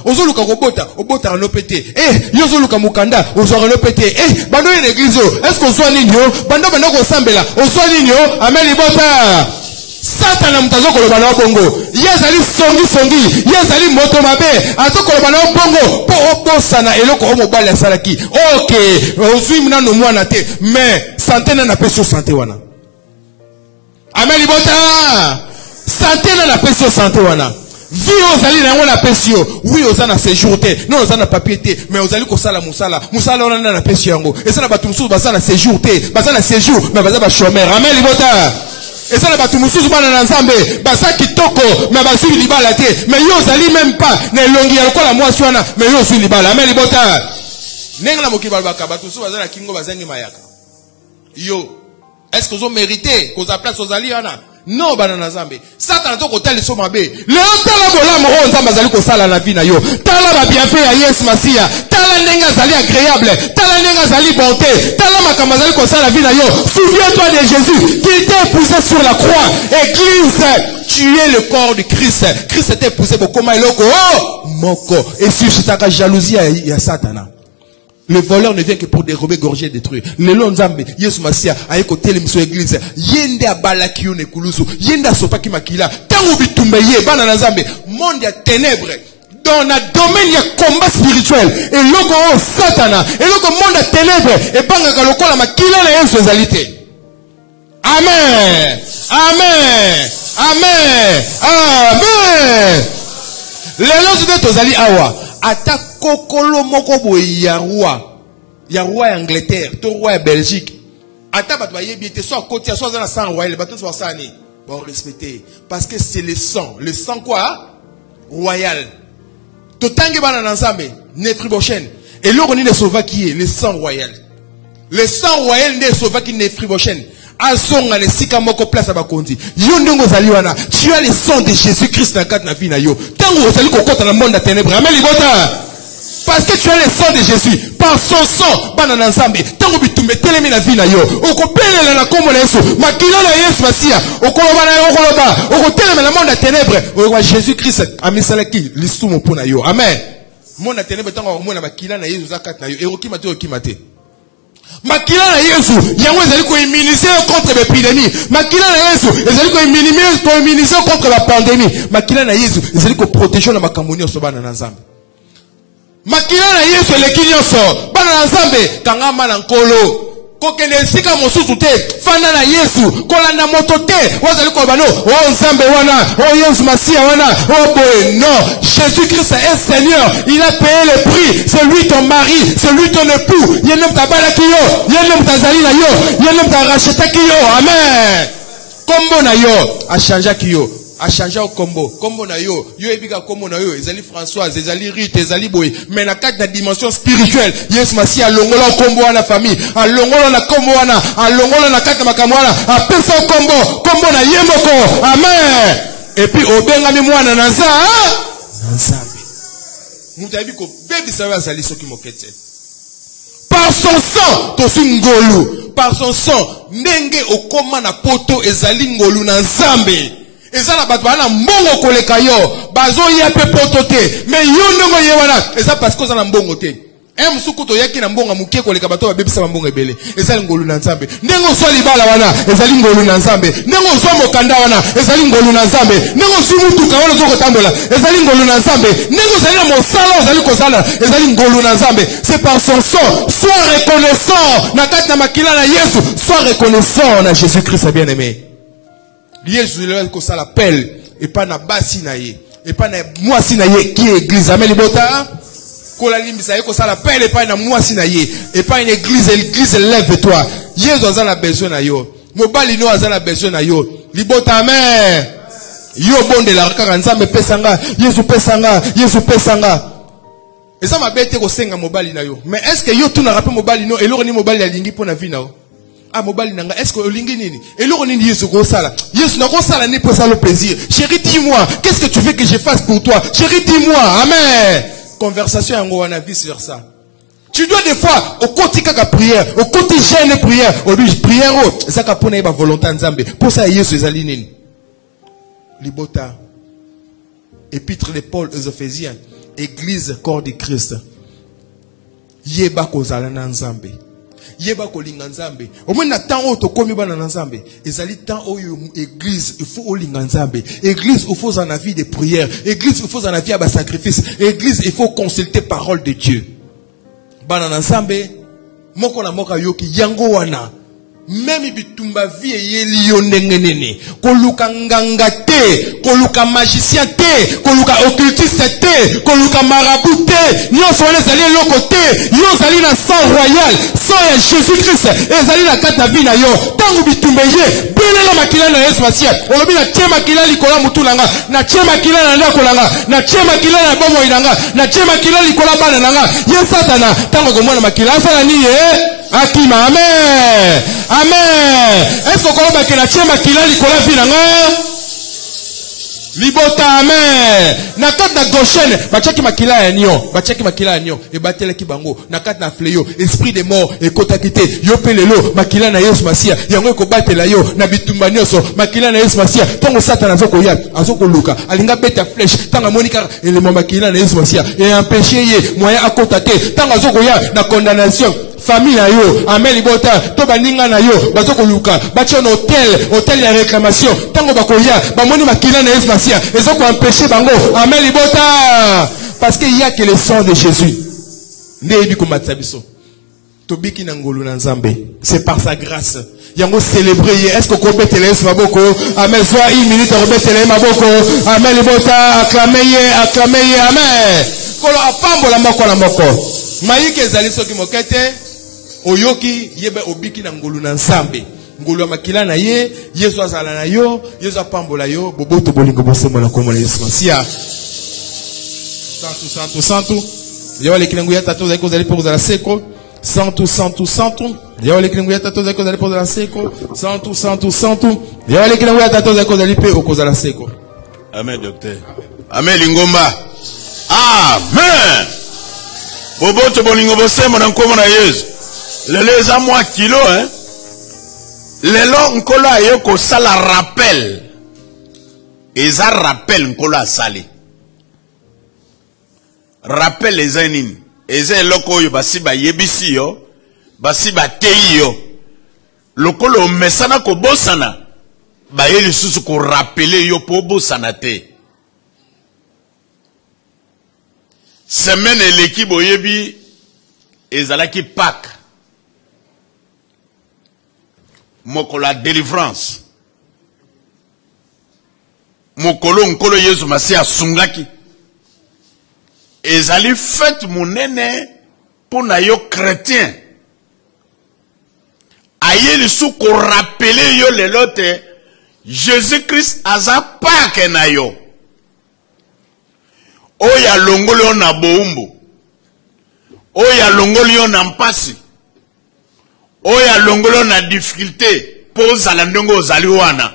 ozoluka kobota, obota na lopete. Yo ozoluka mukanda, ozoluka lopete. Bando na église. Est-ce que ozwa nini yo? Bando ko sambela, ozwa nini yo? Amen libota. Satana mutazo koloba na bongo. Yezali songi. Yezali moto mabe. Azo koloba na bongo. Po obosa na eloko omobali asalaki. Okay. Ozui mna no mwana te. Mais santé na peso santé wana. Amen libota. Santé na peso santé wana. Vie ozali na ngona pesio. Oui ozana séjour te. Non ozana papier te. Mais ozali ko sala musala. Musala ona na pesio yango. Et ça na batu mususu basana séjour te. Basana séjour. Mais basana chômeur. Amen libota. Et ça, batu mususu bana na nzambe, basa kitoko, mais basu libala te, mais yo zali même pas, ne longi yalko la mwasi wana, mais yo su libala, amen libota. Nenga na moki balbaka, batu mususu bazana kingo bazangi mayaka. Yo, est-ce que vous méritez qu'on place aux alliés wana? Non, bana na nzambe. Satan to ko tali so mabe. Le tala bolamo o nzamba zali ko sala na vie na yo. Tala ba bienfait ya Yesu Masia. Tala nenga zali agréable. Tala nenga zali bonté. Tala makamba zali ko sala vie na yo. Souviens-toi de Jésus qui t'a épousé sur la croix. Église, tu es le corps de Christ. Christ t'a épousé pour comment eloko moko. Et suscitaka jalousie ya Satana. Le voleur ne vient que pour dérober, gorger, détruire. Le long nzambe, Yesu Masia, aye kote le miso église, yende abalaki yo ne kulusu, yende asopaki makila, tangu bitumbe ye, bana na nzambe, monde ya ténèbres, dans le domaine ya combat spirituel, et logo Satana, et logo monde ya ténèbres, et banga kaloko la makila na yesu ezalité. Amen. Amen. Amen. Amen. Le long de tozali awa, ata kokolo moko boye ya roi Angleterre, to roi Belgique. Ata bato bayebi te soit côté soit dans la sang royal, bato soit sani. Bon respecter parce que c'est le sang quoi? Royal. To tangi bana nzambe, Netriboshen. Et l'on ne sauva qui est le sang royal. Le sang royal ne sauva qui Netriboshen. Azonga le sika moko place abakondi. Yo ndongo zali wana. Tu as le sang de Jésus-Christ na kati na vie na yo. Tango ozali kokota na monde na ténèbres. Amen libota. Parce que tu as le sang de Jésus. Par son sang, banana nzambe. Tango bitumbe telemi na vie na yo. Oko pelela na kombo na Yesu. Makila na Yesu masia. Oko loba na yo koloba. Oko telema na monde à ténèbres. Oko Jésus Christ amisalaki lisumu pona yo. Amen. Monde à ténèbres tango mona makila na Yesu zakat na yo. Eroki mate. Makila na Yesu, yango ezali ko immuniser contre l'épidémie. Makila na Yesu, ezali ko immuniser contre la pandémie. Makila na Yesu, ezali ko protéger na makambo nyonso bana na Nzambe. Makila na Yesu eleki nyonso bana na Nzambe kangama na nkolo. Kokende sika mosusu te fana na Yesu kolanda moto te wazali ko bano o Nzambe wana o Yesu Masia wana o boy non Jésus Christ est Seigneur, il a payé le prix, c'est lui ton mari, c'est lui ton époux, yenem ta balaki yo, yenem ta zali na yo, yenem ta racheta ki yo. Amen. Kombo na yo a changé ki yo. A changé au combo na yo ebika combo na yo ezali Françoise ezali Rite ezali boy mais na quatre na dimension spirituelle Yesu Masi a longola combo na famille a longola na combo na a longola na quatre makambo na a pesa combo na yemoko. Amen. Et puis obenga mi mwana na Nzambe mutabi ko bebi sawa azali soki mokete par son sang tosi ngolu par son sang ndenge okoma na poto ezali ngolu na Nzambe. Ezala bato bana mbongo koleka yo bazo ya pe poto te mais yo ndongo ye wana eza parce que ozana mbongo te musuku to yaki na mbongo mukie koleka bato babebisa mbongo ebele ezali ngolu na Nzambe. Ndenge so libala wana ezali ngolu na Nzambe. Ndenge so mokanda wana ezali ngolu na Nzambe. Ndenge so mutuka wana zo kotambola ezali ngolu na Nzambe. Ndenge ezali na mosala ezali kozala ezali ngolu na Nzambe. C'est par son sang. Sois reconnaissant na kati na makila na Yesu. Sois reconnaissant na Jésus Christ bien-aimé. Yesu il ko sala appel et pas na basi na ye et pas na mwasi na ye qui église. Amen libota ko la limbisa ye ko sala appel et pas na mwasi na ye et pas une église lève-toi. Yesu azala besoin na yo mobali no azala besoin na yo libota. Amen. Yo bonde la kaka Nzambe pesanga Yesu pesanga eza mabete ko senga mobali na yo mais est-ce que yo tu na rappel mobali no eloko ni mobali alingi pona vie na yo. Ah mobali nanga est-ce que olingi nini eloko nini Yesu ko sala Yesu na ko sala ni pour ça le plaisir. Chérie dis-moi qu'est-ce que tu veux que je fasse pour toi. Chérie dis-moi. Amen. Conversation yango wana vice versa. Tu dois des fois au côté kaka prière au côté jeûne prière au prière ça ka pona ba volonté Nzambe pour ça Yesu ezali nini libota. Épître de Paul aux Éphésiens église corps de Christ yeba kozala na Nzambe. Yeba kolinga Nzambe. Au moins na temps où to komi bana na Nzambe. Ezali temps où église il faut olinga Nzambe. Église il faut en avis de prière. Église il faut en avis à sacrifice. Église il faut consulter parole de Dieu. Bana na Nzambe moko na moka yoki yango wana. Même bitumba vie yeli yo ndenge nene koluka nganga te koluka magicien te koluka occultiste te koluka marabout te nyonso wana ezali eloko te yo ozali na sang royal sang ya Jésus Christ ezali na kati na vie na yo tango bitumba ye belela makila na Yesu Masia olobi na tie makila likola mutu nanga na tie makila na ndako nanga na tie makila na bomo inanga na tie makila likola bana nanga ye satana tango komona makila asala ni akima. Amen. Amen. Est-ce qu'on va que la tienne makila likola vinanga libota. Amen. Na kati na Goshen bachaki makila ya nyo bachaki makila ya nyo e batela ki bango na kati na fléau esprit de mort e kota kite yo pelelo makila na Yesu Masia yango ko batela yo na bitumba nyoso makila na Yesu Masia tongo satana azoko ya azoko luka alinga beta flèche tanga monika ele makila na Yesu Masia et empêcher ye moyen akota te tanga azoko ya na condamnation famille na yo. Amen libota to baninga na yo bazoko luka bacho na hôtel ya réclamation tango bakoya bamoni makila na Yesu Masia ezoko empêcher bango. Amen libota parce qu'il y a que le sang de Jésus ndebi ko matsabiso to biki na ngolu na Nzambe c'est par sa grâce yango célébrer. Est-ce que ko betele Yesu maboko. Amen. Soit une minute ko betele maboko. Amen libota acclamer. Amen kolo apambola moko na moko maike ezali soki mokete oyoki yebe obiki na ngolu na Nzambe ngolu ya makila na ye Yesu azala na yo Yesu apambola yo boboto bolingo bosemo na komona Yesu Masia. Santu yawa lekilengu ya tatu zako zali pour la seko santu yawa lekilengu ya tatu zako zali pour la seko santu yawa lekilengu ya tatu zako zali pe okozala seko. Amen docteur. Amen lingomba. Amen. Bobo te bolingo bosemo na nkomo na Yesu. Lelo eza mwa kilo hein. Lelo nkolo ayo ko sala rappel. Eza rappel nkolo asali. Rappel eza nini? Eza eloko oyo basi ba yebisi yo, basi ba teyi yo. Lokolo mesana ko bosana. Ba yeli susu ko rappeler yo po bosana te. Semaine l'équipe oyebi ezalaki Pâques. Moko la délivrance. Mokolo nkolo Yesu Masiya sungaki. Ezali fête monene pour na yo chrétien. Ayeli sou ko rappeler yo lelote Jésus-Christ aza Pâques na yo. Oya longolo na boumbu. Oya longolo na mpasi. Oya longolo na difficulté. Pose la ndongo ozali wana.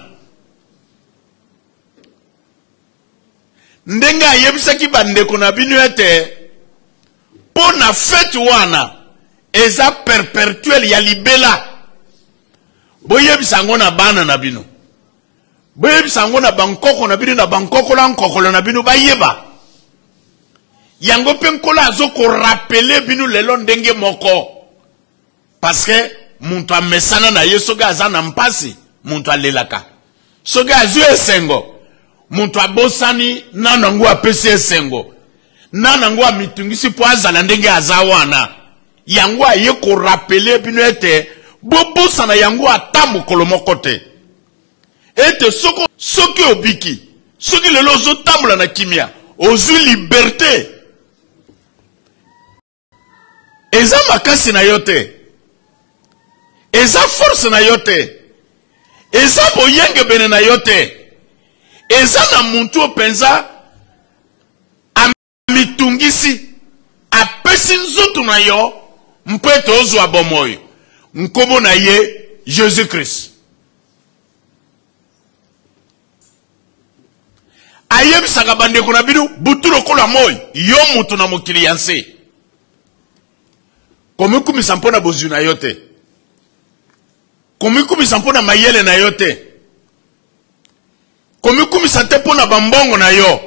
Ndenga yebisaki bandeko na bino ete po na fête wana eza perpétuel ya libela. Boyebisa ngo na bana na bino. Boyebisa ngo na bankoko na bino na bankoko la nkokolo na bino bayeba. Yango pe nkola azo ko rappeler bino lelo ndenge moko. Parce que muntu amesana na Yesu ga aza na mpasi, muntu alelaka. Soga azu esengo, muntu abosani nana ngo apesi esengo. Nana ngo amitungisi po azala ndenge aza wana. Yango aye ko rappeler bino ete bobosana yango atamu kolomoko te. Ete soki obiki, soki lelo zo tamula na kimia, ozu liberté. Eza makasi na yote. Eza force na yote. Eza boyenge bene na yote. Eza na muntu openza amitungisi apesi nzoto na yo mpweto ozwa bomoyo. Nkobo na ye Jésus Christ. Ayem sagabande kuna binu buturo kola moy yo mutu na mokili yanse. Komiku misampona bozu na yote. Komiku misampona mayele na yote. Komiku misante pona bambongo na yo.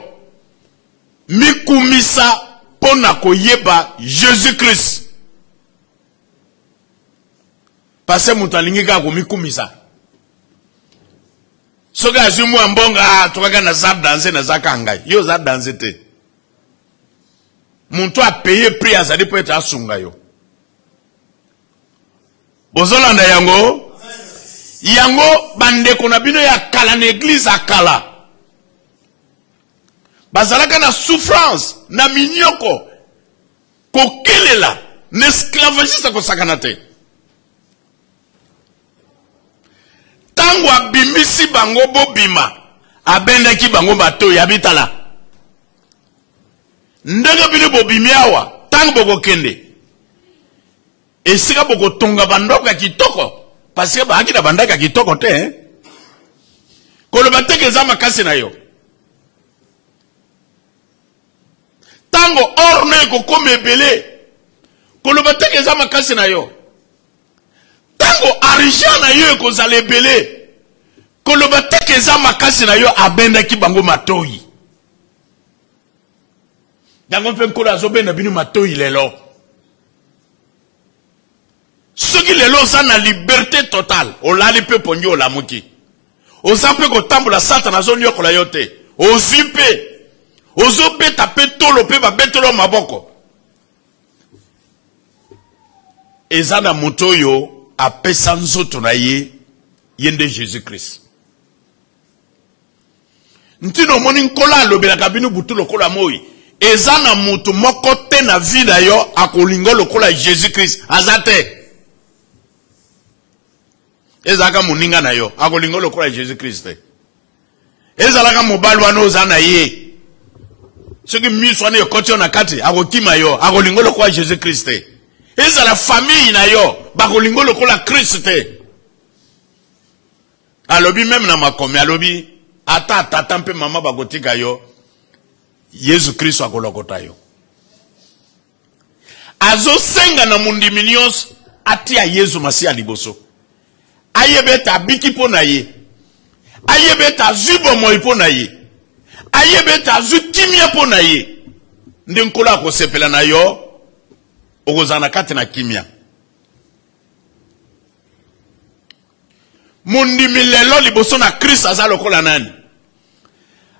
Mikumisa pona koyeba Jésus Christ. Pase mutu alingika komikumisa. Soga azumu ambonga tukaga na zab danse na zaka ngai. Yo zab danse te. Muntu a payé prix azali po eta asunga yo. Bozolanda yango. Yango bandeko na bino ya kala na église akala. Bazalaka na souffrance na minyoko. Kokelela n'esclavagiste ko sakana te. Tango abimisi bango bobima abendaki bango bato yabitala. Ndenge bino bobimi awa tango boko kende. Esika boko tonga bandoka kitoko parce que baaki na bandaka kitoko te koloba teke za makasi na yo. Tango orne ko komebele koloba teke za makasi na yo. Tango argent na yo ko zale belé koloba teke za makasi na yo abendaki bango matoyi. Dango mpe nkolo azobenda bino matoyi lelo. Soki lelo za na liberté totale olali pe pongi olamuki. Oza pe kotambola satana zo nyokola yo te. Ozwi pe ozobeta pe tolo pe babetelo maboko. Eza na moto oyo apesa nzoto na ye yende Jésus Christ. Ntino moni nkola alobelaka bino butu lokola moi. Eza na mutu moko te na vida yo akolingo lokola Jésus Christ. Azate. Ezaka muninga na yo akolingo lokola Jésus Christ. Ezalaka mobali wana oza na ye. Soki miso wana ekoti na kati akokima yo akolingo lokola Jésus Christ. Eza la famille na yo bakolingo lokola Christ. Alobi même na makomi alobi ata tata mpe mama bakotika yo Yesu Kristo akolokota yo. azo senga na mundimi nyonso atia Yesu Masiya liboso. Ayebeta biki po na ye. Ayebeta zubo moi po na ye. Ayebeta zu kimia po na ye. Ndi nkolo akosepela na yo okozana kati na kimia. Mundimi lelo liboso na Kristo aza lokola nani?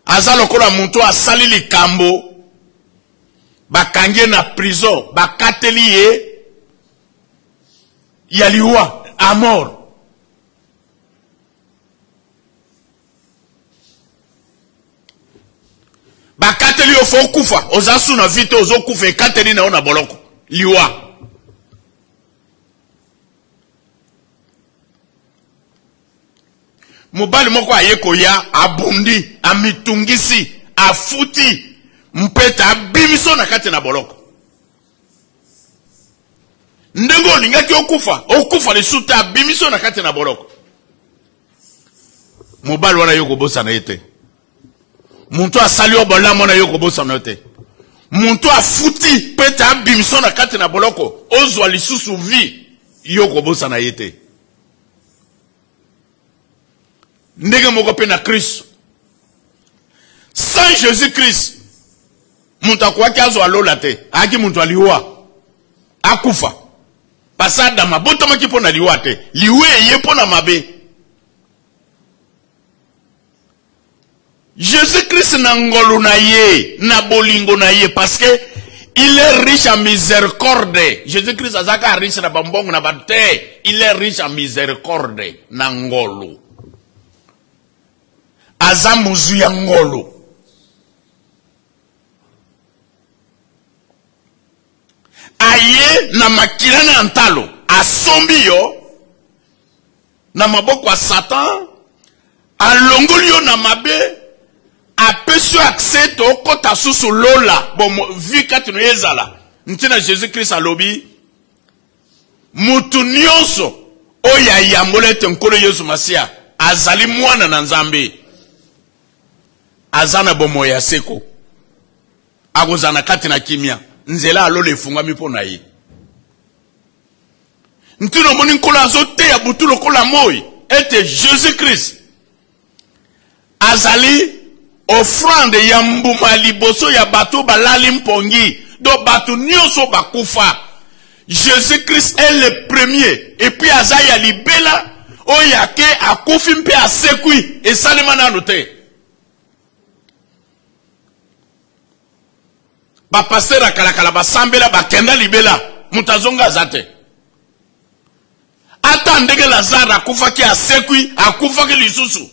Aza lokola muntu asali likambo bakangie na prison bakateli ye yaliwa a mort. Bakateli yo fo kufa ozasu na vite ozo kufa ekateli na ona boloko liwa. Mubali moko ayeko ya abundi amitungisi afuti mpeta abimiso na kati na boloko. Ndengo lingaki okufa lisuta abimiso na kati na boloko. Mubali wana yoko bosa na ete. Muntu asali obolamo na yoko bosa na ete. Muntu afuti peta abimiso na kati na boloko ozwa lisusu vi yoko bosa na ete. Ndenge moko pe na Kristo. Sans Jésus-Christ, muntu akwaki azwa lola te, aki muntu aliwa akufa. Pasada mabota makipo na liwa te, liwe yepo na mabe. Jésus-Christ na ngolu na ye, na bolingo na ye, parce que il est riche en miséricorde. Jésus-Christ azaka riche na bambongo na bate, il est riche en miséricorde na ngolu. Azamuzu ya ngolu. Aye na makilana antalo asombi yo na maboko wa Satan alongoli yo na mabe apesu accès to kota susu lola bon vika tino ezala ntina Jésus Christ alobi mutu nyonso oya yambolete nkolo Yesu Masiya azali mwana na Nzambe azana bomo ya seko akozana kati na kimia nzela alo le fungami po na ye ntino moni nkolo azote ya butu lokola moi ete Jésus Christ azali offrande ya mbuma liboso ya bato balali mpongi do bato nyonso bakufa. Jésus Christ est le premier et puis azaya libela oyake akufi mpe asekui esalema nanu te. Ba pasera kalakala basambela bakenda libela mutazonga zate. Ata ndege Lazare akufaki asekui akufaki lisusu.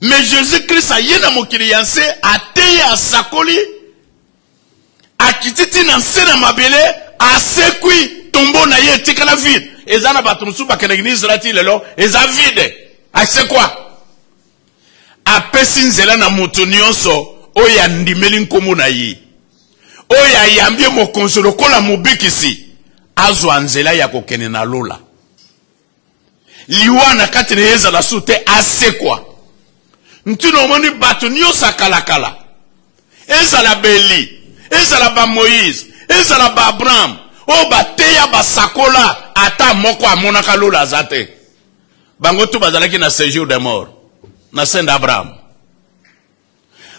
Mais Jésus-Christ a yena mokili yanse ateye asakoli akititi na sena mabele asekui tombo na ye tikala vide. Ezana batumsu bakena Israeli lelo eza vide. Asekwa apesi nzela na mutu nyonso oya ndimeli nkomo na ye. Oya yambie mokonzi lokola mobikisi azwa nzela ya kokene na lola. Liwana kati na yeza la sute asekwa. Ntino moni bato nyonso kalakala. Ezala Beli, ezala ba Moïse, ezala ba Abraham, o bateya basakola ata moko amonaka lola azate. Bango tu bazalaki na séjour de mort na senda Abraham.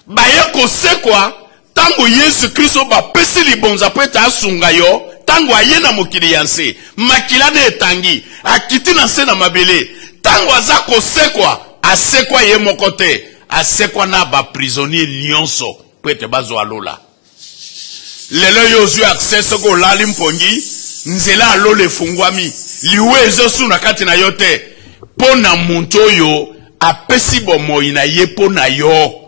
Baye kosekwa tango Yesu Kristo ba pesi libonza peta asunga yo tango ayena mokili yanse makila ne etangi akiti na sena mabele tango aza kosekwa asekwa ye mokote asekwa na ba prisonnier nyonso pete bazo alola lelo yozu access ko lali mpongi nzela alole fungwami liwezo suna kati na yote pona muntu oyo apesi bomoi na ye pona yo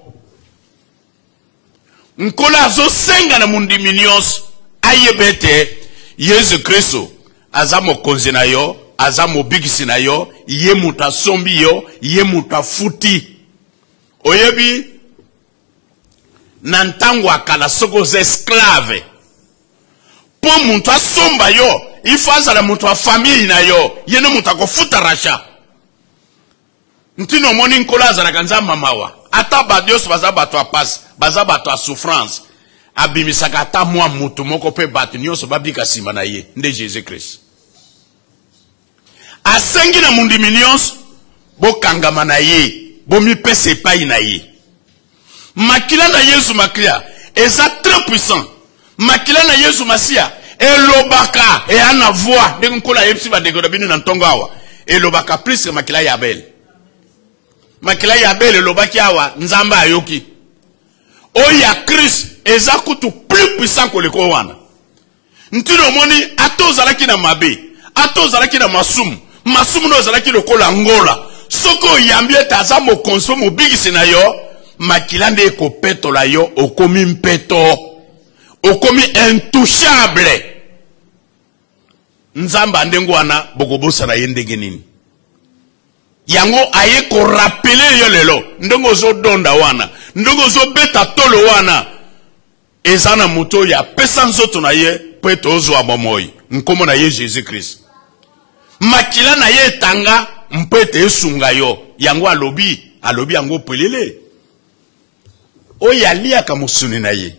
nkola azo senga na mundimi nyonso ayebete Yesu Kristo aza mokonzi na yo aza mobikisi na yo ye mutu asombi yo ye mutu afuti oyebi na ntango akala soko za esclave po mutu asomba yo ifo azala mutu wa famille na yo ye ne mutu akofuta rasha ntino moni nkola azala kanza mamawa ata ba Dios baza bato a passe baza bato a souffrance abimisaka ata mwa mutu moko pe batu nyonso babika sima na ye nde Jésus Christ. Asengi na mundimi nyonso bokangama na ye, bomipesa epai na ye. Makila na Yesu makila eza très puissant. Makila na Yesu masia elobaka e ana voix de nkola yepsi ba degoda binu na ntongo awa. Elobaka plus que makila ya Abel. Makila ya Abel elobaki awa nzamba ayoki. Oya Christ eza kutu plus puissant que le kowana. Ntino moni ato zalaki na mabe, ato zalaki na masumu, masumu no zalaki lokola ngola. Soko yambie taza mo konsomo bigisi na yo, makilande eko peto la yo, okomi mpeto, okomi intouchable. Nzamba ndengo wana bokobosa na yendenge nini. Yango aye ko rappeler yo lelo, ndongo zo donda wana, ndongo zo beta tolo wana. Ezana moto ya pesa nzoto na ye, peto ozo abomoi, nkomo na ye Jésus Christ. Makila na ye tanga, mpete esunga yo, yango alobi yango pelele. Oya lia ka musuni na ye.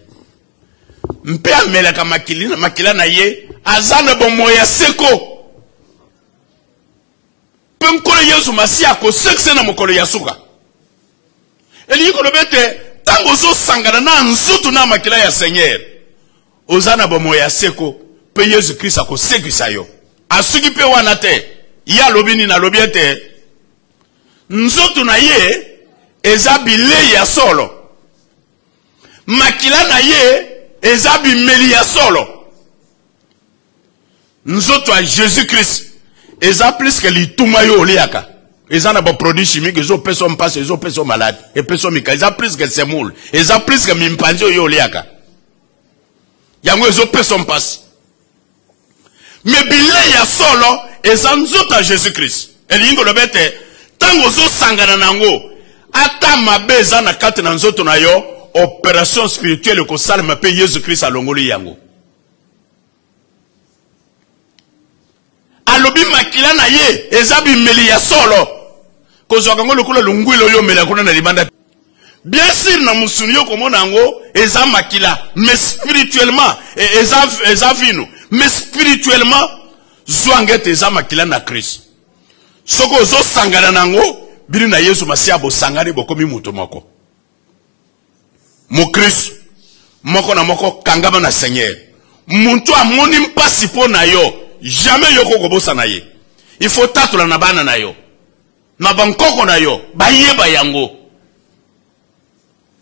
Mpe amela ka makila na ye, azana bomo ya seko. Penkole Yesu masia ko sekse na mokolo ya suka. Eli yiko lobete, tango zo sangana na nzutu na makila ya Seigneur. Ozana bomo ya seko, pe Yesu Christ ako sekisa yo. Asugi pe wana te, ya lobini na lobiete, nzotu na ye, ezabi le ya solo. Makila na ye, ezabi meli ya solo. Nzotu a Jésus Christ, eza plus que li tuma yo oliaka. Eza na ba produit chimique, ezo peso mpasse, ezo peso malade, e peso mika, eza plus que semoule, eza plus que mimpanzi yo oliaka. Yango ezo peso mpasse. Mais bile ya solo eza nzoto a Jésus Christ. Elingo lobete tango zo sangana nango ata mabe eza na kati na nzoto na yo opération spirituelle ko salma pe Jésus Christ alongoli yango. Alobi makila na ye eza bimeli ya solo ko zo kango lokolo lungwilo yo mela kuna na libanda. Bien sûr na musuni yo komona yango eza makila mais spirituellement eza vino. Mais spirituellement, Zouangete eza makila na Christ. Soko zo sangana nango, bili na Yesu masia bo sangani bo komi muto moko. Mo Christ, moko na moko kangama na Seigneur. Muntu amoni mpasi po na yo, jamais yo kokobosa na ye. Il faut tatula na bana na yo. Na bankoko na yo, bayeba yango.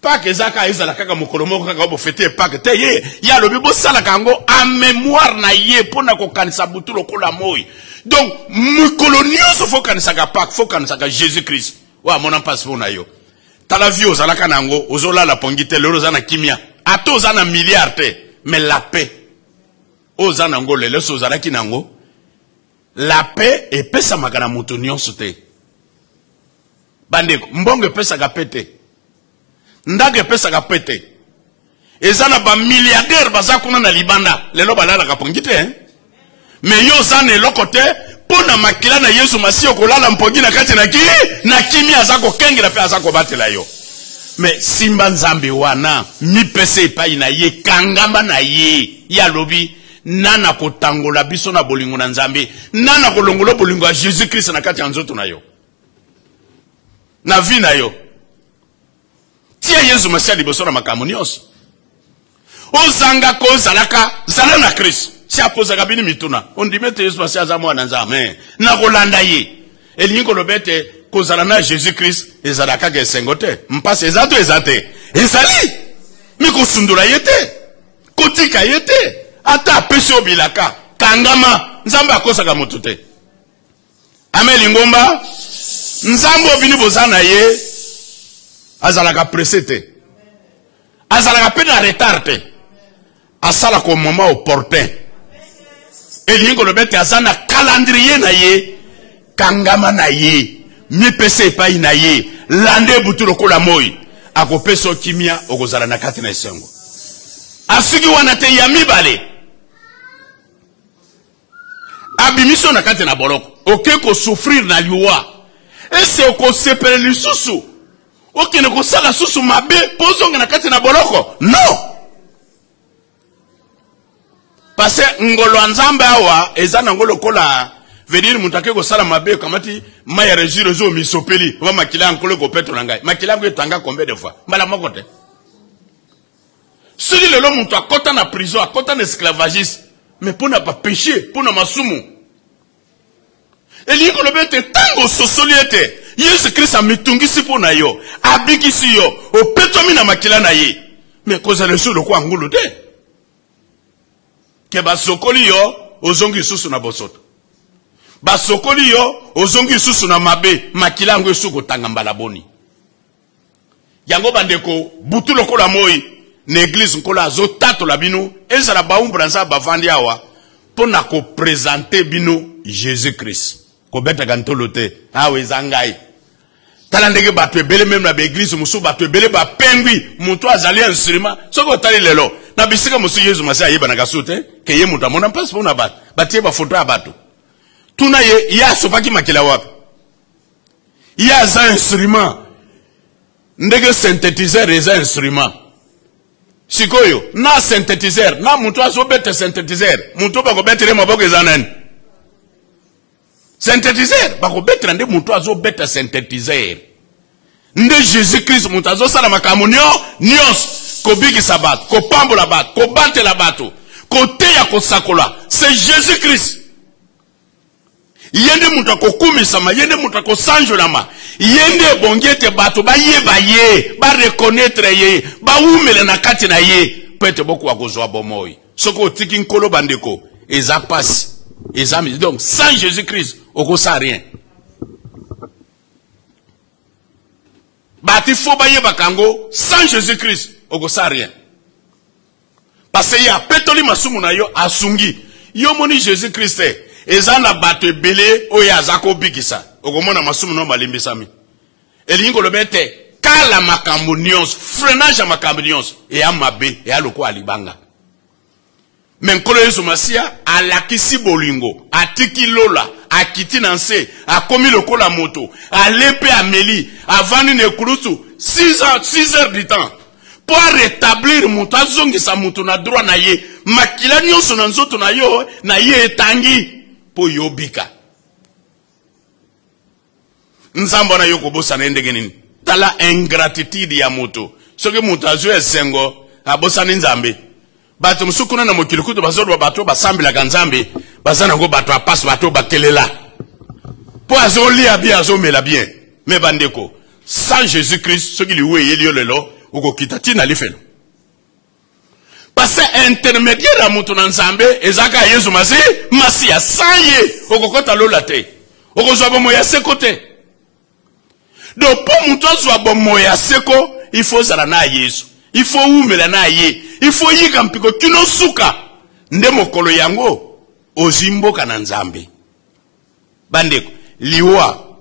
Pâques ezaka ezala kaka mokolo moko kaka bo fete Pâques te ye ya lobi bo sala kango en mémoire na ye pona ko kanisa butu lokola moi. Donc mokolo nyonso fo kanisa ka Pâques fo kanisa ka Jésus Christ wa mona passe na yo tala vie ozala kanango ozola la pongite lelo zana kimia ato zana milliard te mais la paix ozana ngo lelo so zala kinango la paix e pesa makana moto nyonso te bande mbongo pesa ka pete ndage pesa ka pete ezana ba milliardaire bazakuna na libanda lelo balala ka pongite mais yo zana lokote pona makila na Yesu masio kolala mpongi na kati na kimi azako kengela pe azako batela yo mais simba nzambe wana mi pese epai na ye kangamba na ye ya lobi nana kotangola biso na bolingo na nzambe nana kolongola bolingo ya Jésus Christ na kati ya nzoto na yo na vie na yo. Tia Yesu masia liboso na makambo nyonso. Ozanga ko zalaka zala na Christ. Si apozaka bini mituna. Ondimete Yesu masia za mwana nzambe. Na kolanda ye. Elingo lobete ko zala na Jésus Christ ezalaka ke sengote. Mpase ezato ezate. Ezali. Miko sundula yete. Kotika yete. Ata pesi obilaka. Kangama. Nzambe akosaka motute. Ame lingomba. Nzambe obini bozana ye. Azalaka pressé te. Azalaka peine en retard te. Asala ko moment opportun. Elingo lobete azana calendrier na ye. Kangama na ye. Mi pese pa na ye. Lande butu lokola moi. Ako peso kimia okozala na kati na esengo. Asugi wana te ya mibale. Abimiso na kati na boloko. Oke ko souffrir na liwa. Ese oko sepele lisusu. Ok, ne ko sala susu mabe pozonga na kati na boloko. Non. parce que ngolo nzambe awa ezana ngolo kola veut dire mutake ko sala mabe kamati maya rejiro zo misopeli wa makila nkolo ko peto ngai makila ngo etanga combien de fois mbala moko te celui le mutu akota na prison akota na esclavagiste mais pour n'a pas péché pour na masumu eli ko lobete tango sosoliete Yesu Christ a mitungisi pour na yo abikisi yo o peto mi na makila na ye mais koza le solo ko ngulu te ke basokoli yo ozongi susu na bosoto basokoli yo ozongi susu na mabe makila ngo suko tanga mbala boni yango bandeko butu lokola moi na église nkola azotato la bino ezala baumbra nza bavandi awa pona ko présenter bino Jésus Christ ko beta gantolo te awe zangai tala ndenge bato ebele même na église musu bato ebele ba pengwi mutu azali instrument soko tali lelo na bisika musu Yesu masi ayeba na kasute ke ye mutu amona passe pona bato batie ba photo ya bato tuna ye ya sopaki makila wapi ya za instrument ndege synthétiseur eza instrument sikoyo na synthétiseur na mutu azobete synthétiseur mutu bako betere maboko ezanani synthétiseur bako betere nde mutu azobete synthétiseur nde Jésus Christ mutu azosala makambo nyos ko bigisa bato ko pambola bato ko batela bato ko teya ko sakola c'est Jésus Christ yende mutu akokumisama yende mutu akosanjolama yende bongete bato ba yeba ye ba reconnaître ye ba umele na kati na ye pete boku akozwa bomoi soko otiki nkolo bandeko eza passe eza donc sans Jésus Christ okosa rien bati fo ba yeba kango sans Jésus Christ okosa rien parce que ya petoli masumu na yo asungi yo moni Jésus Christ ezana bato ebele oyo azako bikisa okomona masumu no malimbisami elingo lobete kala makambo nyonso freinage makambo nyonso e amabe e aloko alibanga menkolo Yesu Masia alakisi bolingo atiki lola akiti nanse akomi lokola moto alepe ameli avani ne kurusu 6 heures du temps pour rétablir mutu azongisa mutu na droit na ye makila nyonso na nzoto na yo na ye etangi po yobika nzambo na yoko bosa na ndenge nini tala ingratitude ya mutu soki mutu azwe esengo abosa ni nzambe bato musukuna na mokili kutu bazolo bato basambila ka nzambe bazana ngo bato apasi bato bakelela po azolia bien azomela bien me bandeko sans Jésus Christ soki liwe yeli lelo ukokita tina lifelo parce que intermédiaire à mutu na nzambe ezaka Yesu Masia saye okokota lola te okozwa bomo ya seko te donc pour mutu azwa bomo ya seko il faut zala na Yesu il faut umela na ye il faut yika mpiko kino suka nde mokolo yango ozimboka na nzambe bandeko liwa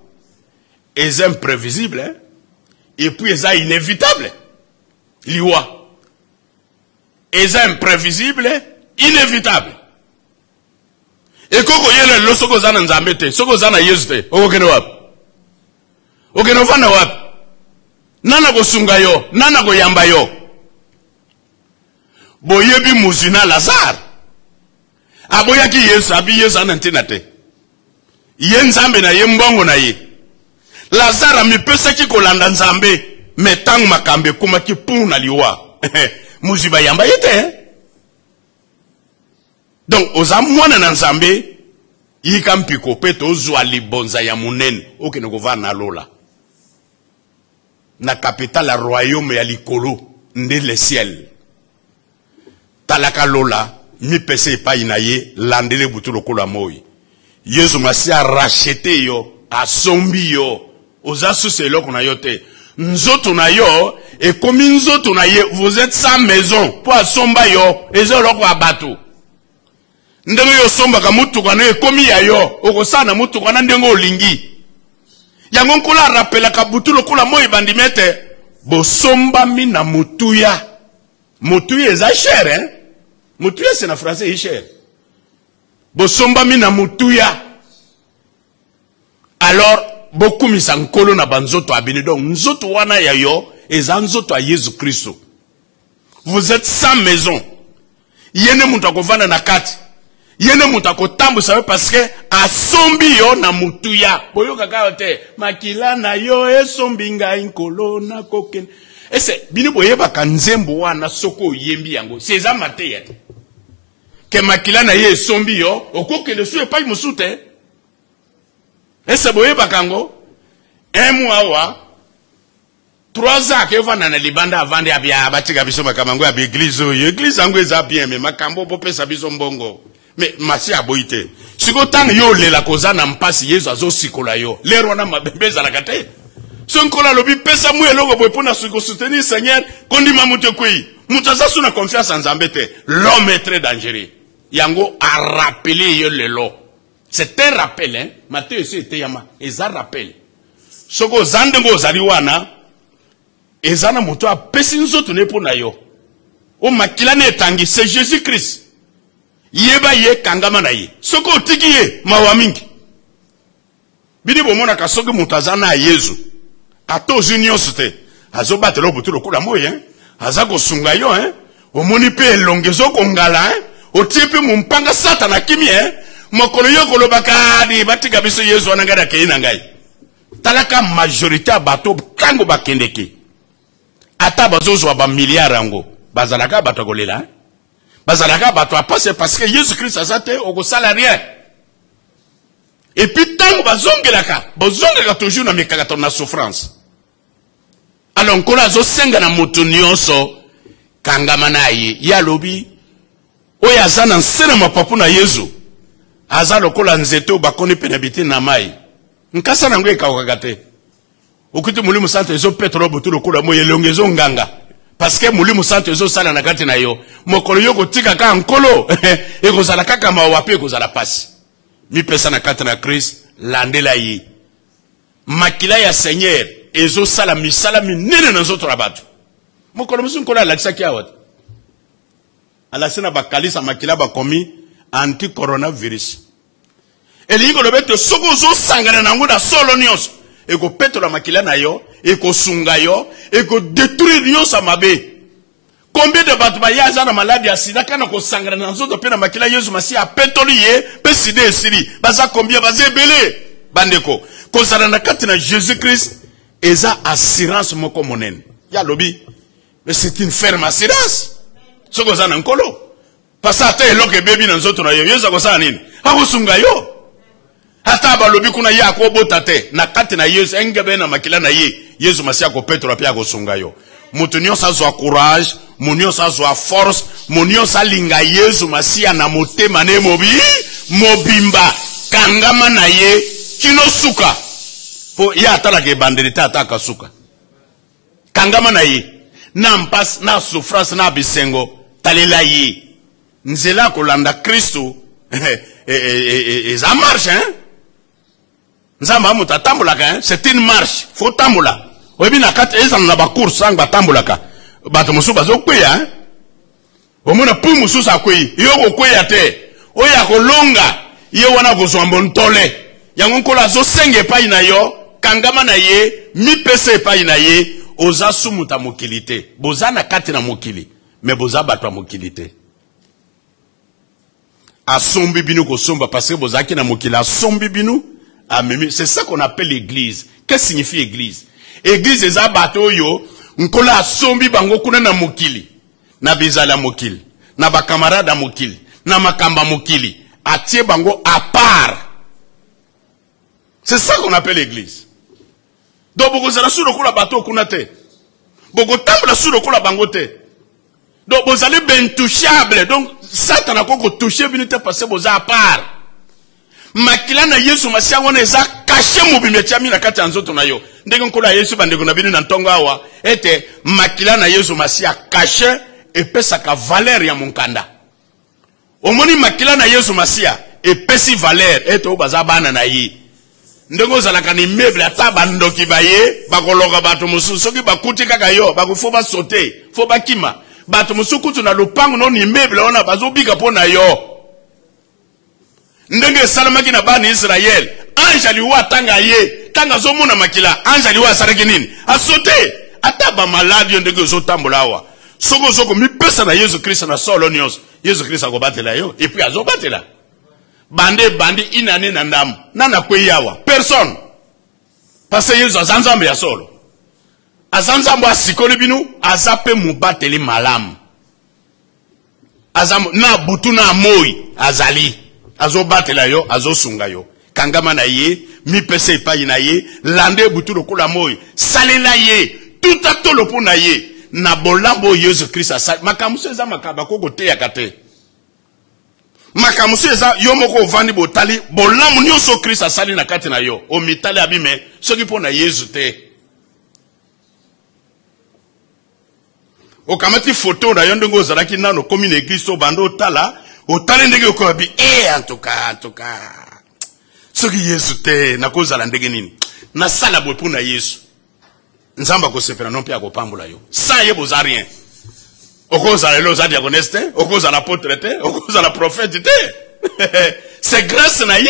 est imprévisible hein? Et puis est inévitable liwa est imprévisible, inévitable. Et koko yele lo soko zana nzambe te, soko zana Yesu te, okene wapi? Okene vana wapi? Nana go sunga yo, nana go yamba yo. Boyebi muzina Lazare. Aboya ki Yesu, abi Yesu anantina te. Ye nzambe na ye mbongo na ye. Lazare mi pesa ki kolanda nzambe, metang makambe kuma ki puna liwa. Muziba yamba yete donc oza mwana na nzambe yika mpiko peto ozwa libonza ya munene okene kova na lola na capitale royaume ya likolo nde le ciel talaka lola mi pese epai na ye landele butu lokola moi Yesu Masia racheté yo asombi yo oza susu eloko na yo te nzoto na yo et comme nzoto na ye vous êtes sans maison pour asomba yo ezoloko abato ndenge yo somba ka mutu kana e komi ya yo okosana mutu kana ndenge olingi yango nkola rappela ka butu lokola moi bandimete bo somba mi na mutuya mutuya eza cher hein mutuya c'est na français est cher bo somba mi na mutuya alors beaucoup misankolo na banzoto abini donc nzoto wana ya yo eza nzoto a Yesu Christo vous êtes sans maison yene mutu akovanda na kati yene mutu akotambusa parce que asombi yo na mutuya boyoka kaka te makila na yo esombi ngai nkolo na kokene ese bini boyebaka nzembo wana soko oyembi yango seza mateya te ke makila na ye esombi yo okokende su epai mosu te ese boyebaka ngo awa 3 ans ke vana na libanda avande abia batika biso makamango ya église oyo église yango eza bien mais makambo popesa biso mbongo mais masi aboite siko tang yo lela koza na mpasi yesu azo sikola yo lero na mabembeza la kate sonkola lobi pesa mu eloko boy pona siko soutenir Seigneur kondima mutu kwei mutu azasu na confiance en Nzambe te l'homme est très dangereux yango a rappelé yo lelo c'est un rappel hein Matthieu c'était yama eza rappel soko zandengo zali wana ezana mutu apesi nzoto ne pona yo o makila ne tangi c'est Jésus Christ yeba ye kangama na ye soko otiki ye mawa mingi bidi bomona ka soko mutazana Yesu ato junior sote azo batelo butulu kula moye aza ko sunga yo omoni pe longezo ko ngala o tipe mumpanga satana kimi mokolo yo kolobaka di batika biso Yesu anangada ke ina ngai talaka majorité abato kango bakendeki ata bazozo ba milliard yango bazalaka bato kolela bazalaka bato apase parce que Jésus Christ azate au salarié et puis tant bazongelaka toujours na mikakato na souffrance alors kola zo senga na moto nyonso kangama na ye ya lobi oya azana nsena mapapu na Yesu azalo kola nzeto bakoni penabiti na mai nkasa na ngwe kawakate okuti mulimu santo ezo petro butulu kola moye longezo nganga parce que mulimu santo ezo sala na kati na yo mokolo yo kotika ka nkolo ekozala kaka mawape ekozala pasi mi pesa na kati na Christ landela yi makila ya Seigneur ezo sala misala minene na nzoto rabatu mokolo musu nkola alakisa kiawat alasina bakalisa makila bakomi anti coronavirus elingo lobeto soko zo sangana na nguda solo nyonso eko petola makila na yo eko sunga yo eko détruire nyonso mabe combien de bato ba yaza na maladie ya sida kana ko sangana na nzoto pe na makila Yesu masi a petoli ye pe sida esiri baza combien baza ebele bandeko ko zala na kati na Jésus Christ eza assurance moko monene ya lobi mais c'est une ferme assurance soko za na nkolo pasata eloke bebi na nzoto na yo Yesu ko sala nini akosunga yo hata balobi kuna ye akobota te na kati na Yesu engebe na makila na ye Yesu masia ko petro pia ko sunga yo mutu nyonso azwa courage mutu nyonso azwa force mutu nyonso alinga Yesu masia na motema ne mobimba kangama na ye kino suka po ya atala ke bandelita ataka suka kangama na ye na mpas na souffrance na bisengo talela ye nzela ko landa Kristo eza marche nzamba muta tambulaka c'est une marche faut tambula obi na kati eza na ba course sang ba tambulaka bato musu bazo kweya omona pu musu sa kweyi yo ko kweya te oya ko longa yo wana ko zombo ntole yango nkola zo senge pa na yo kangama na ye mi pese pa na ye oza sumuta mokilite boza na kati na mokili mais boza bato mokilite asombi binu ko somba parce que bozaki na mokili asombi binu. C'est ça qu'on appelle l'église. Qu'est-ce que signifie église? Église c'est ça bateau yo, nkola sombi bango kuna na mokili. Na bizala mokili. Na ba camarade mokili. Na makamba mokili. Atie bango à part. C'est ça qu'on appelle l'église. Donc boko zala suro kula bateau kuna te. Boko tambla suro kula bango te. Donc vous allez ben touchable. Donc Satan a quoi toucher binite parce que vous à part. Makila na Yesu masia wana eza caché mobimbe tiami na kati nzoto na yo ndenge nkola Yesu bandeko na binu na ntongo awa ete makila na Yesu masia caché epesa ka valeur ya monkanda omoni makila na Yesu masia epesi valeur ete obaza bana na yi ndenge ozalaka ni meuble ata bandoki baye bakoloka bato mususu soki bakuti kaka yo bakufo ba sauter fo bakima bato mususu kutu na lopango no ni meuble ona bazobika pona yo ndenge salamaki na bani Israël ange aliwa tanga ye tanga zo mona makila ange aliwa saraki nini asote ata ba maladi ndenge zo tambola wa soko mi pesa na Yesu Christ na solo nyonso Yesu Christ akobatela yo et puis azobatela bande bandi inane na ndamu nana kweyawa personne parce que Yesu azanzambe ya solo azanzambe asikoli binu azape mubateli malamu azam na butu na moi azali azobatela yo azosunga yo kangama na ye mi pese epai na ye lande butu lokola moi salela ye tout atolo po na ye na bolambo Yesu Christ asali makamuso eza makaba koko te yakate makamuso eza yo moko vandi botali bolambo nyonso Christ asali na kati na yo o mitali abime soki po na Yesu te o kamati photo na yo ndenge ozalaki nano komi na église to bando otala otale ndenge okobi en tout cas soki Yesu te nakozala ndenge nini na sala boye po na Yesu nzamba kosepela non pe akopambola yo sans ye boza rien okozala lelo oza diaconesse te okozala apôtre te okozala prophète te c'est grâce na ye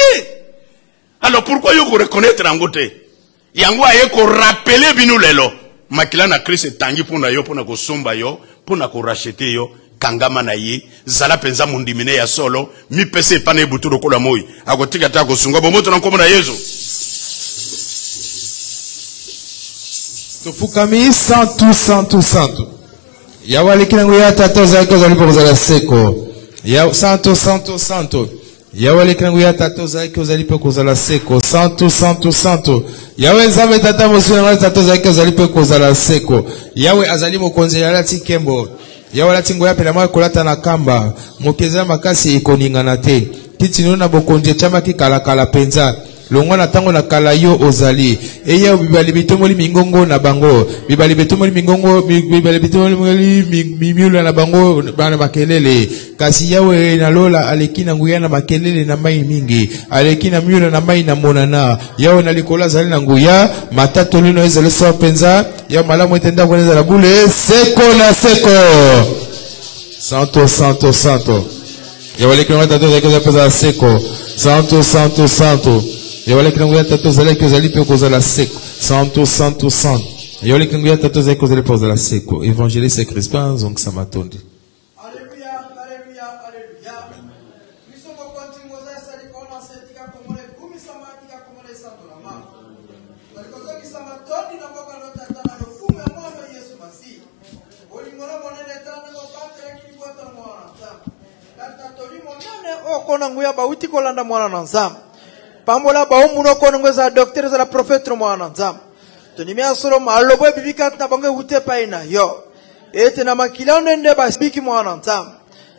alors pourquoi yo ko reconnaître yango te yango aye ko rappeler binu lelo makila na Christ etangi pona yo pona kosomba yo pona ko racheter yo kangama na ye zala penza mundimine ya solo mi pese pana ebutu lokola moi akotika ta kosunga bomoto na nkombo na Yesu tofukami santu yawe alikinangu ya tata ozalaki ozali mpo kozala seko santo yawe alikinangu ya tata ozalaki ozali mpo kozala seko santo yawe nzambe tata mosula ngai tata ozalaki ozali mpo kozala seko yawe azali mokonzi alati nkembo yawe alati ngoya pela mwa kolata na kamba mokonzi makasi ekoningana te kiti nino na bokonzi etiamaki kalakala penza longwa tango na kala yo ozali eya bibali bitomoli mingongo na bango bibali bitomoli mingongo bibali bitomoli mimiula na bango bana makelele kasi yawe na lola aleki na nguya na makelele na mai mingi aleki na miula na mai na monana yawe na likola zali na nguya matatu lino ezale so penza ya malamu etenda koneza la bule seko na seko santo yawe aleki na tatu zali penza seko santo Yawale kinanguya tato zale kozali pe kozala seko. Santo. Yawale kinanguya tato zale kozali pe kozala seko. Évangéliste Crispin donc ça m'a tondi. Alléluia. Nous sommes au continu aux asali kona setika komole kumi samatika komole santolama. Walikozo kisama tondi na baba no tata na kume mwana Yesu Masihi. Olingono monene tana no bate yakini kwata mwana nzambe. Tata toli monene okona nguya bauti kolanda mwana na nzambe. Pambola baumuno konongeza docteur za la prophète mwana nzambe tonimia solo malobo bibika na bango ute paina yo ete na makila ndende basbiki mwana nzambe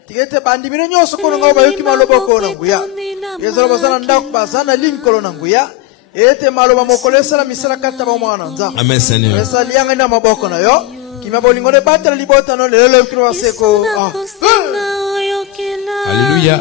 tigete bandimino nyoso kononga bayuki malobo kono nguya yezalo basana ndaku basana lim kolona nguya ete maloba mokolesa la misala kata ba mwana nzambe amen seigneur esa lianga na maboko na yo kimya bolingone batela libota no lelo kiro seko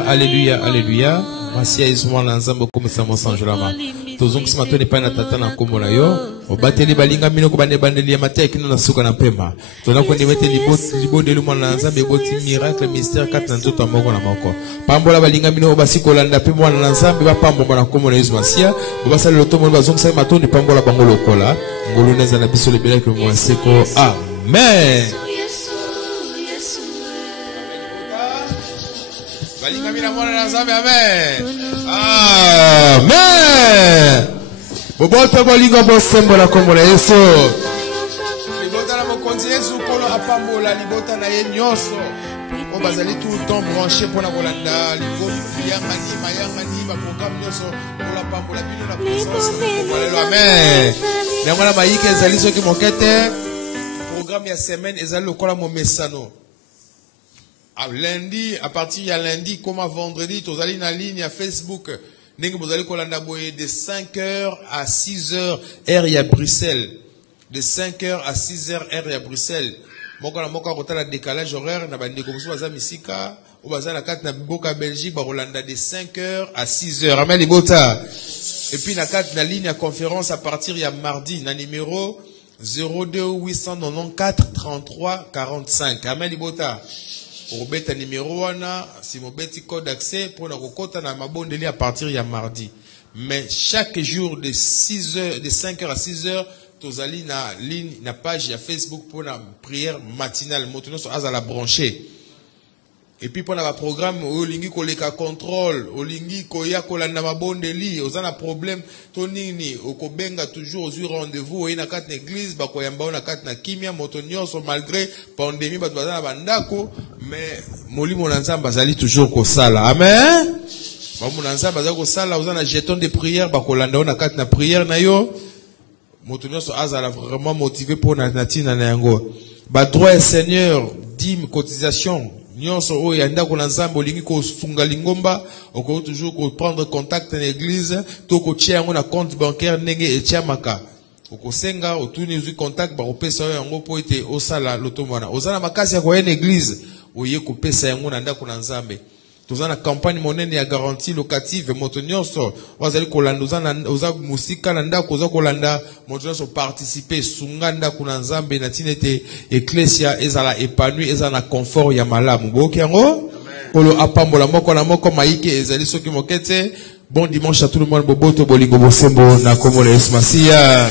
Alléluia. Merci à Isma Lanzambo comme ça mon sanjolama. Tozong sima toni pa na tata na kombo na yo. Obateli balinga mino ko bande bandeli ya matek na suka na pema. Tona ko ndimete libonde lu mwana Lanzambe boti miracle mystère kat na nzoto moko na moko. Pambola balinga mino obasi ko landa pe mwana Lanzambe ba pambo na kombo na Yesu Masia. Obasa le tomo bazong sa matoni pambola bango lokola. Ngolo neza na biso le bela ko mo seko. Amen. Amen. Boboto bolingo bosembo la kombo na Yesu. Libota la mokonzi Yesu kolo apambola libota na ye nyonso. On bazali tout le temps branché pour la Bolanda, libota yanga ni ma programme nyonso pour la pambola bino na présence. Amen. Na mwana maike ezali soki mokete programme ya semaine ezali lokola mo mesano. Lundi, à partir de lundi, comme à vendredi, tu allez en ligne à Facebook. Vous allez de 5h à 6h, heure à Bruxelles. De 5h à 6h, heure à Bruxelles. Moka la décalage horaire, na bande comme ça, misika, ou baza la carte na Boka Belgique, Rolanda de 5h à 6h. Amen, libota. Et puis la carte na ligne à conférence à partir de mardi, na numéro 02 894 33 45. Amen, libota. Pour bête numéro 1, si mon bête code d'accès pour la recota na mabondeli à partir de mardi. Mais chaque jour de 6h, de 5h à 6h, tozali na ligne, na page à Facebook pour la prière matinale. Maintenant, à la brancher. Et puis pour la programme olingi koleka contrôle, olingi koya kolanda mabondeli, ozana problème tonini okobenga toujours aux rendez-vous oyi na kati na église ba koyamba na kati na kimia moto nyonso malgré pandémie ba bazana bandako mais molimo na nzamba azali toujours ko sala. Amen. Ba mo na nzamba azali ko sala ozana jeton de prière ba kolanda na kati na prière na yo. Moto nyonso azala vraiment motivé pour na tina na yango. Ba droit et Seigneur, dîme, cotisation nyonso oyo yanda ko nzambe olingi ko sunga lingomba oko toujours ko prendre contact na l'église to ko tia yango na compte bancaire ndenge etiamaka oko senga otuni uzi contact ba kopesa yango po ete osala lotomwana ozana makasi ya ko na église oye ko pesa yango na ndako na nzambe tozana campagne monene ya garantie locative moto nyonso wazali kolanda oza musika na ndako oza kolanda moto nyonso participer sunga ndako na nzambe na tinete ecclesia ezala épanoui ezala na confort ya malamu boki yango kolo apambola moko na moko maike ezali soki mokete. Bon dimanche à tout le monde, boboto bolingo bosembo na kombo la Yesu Masia.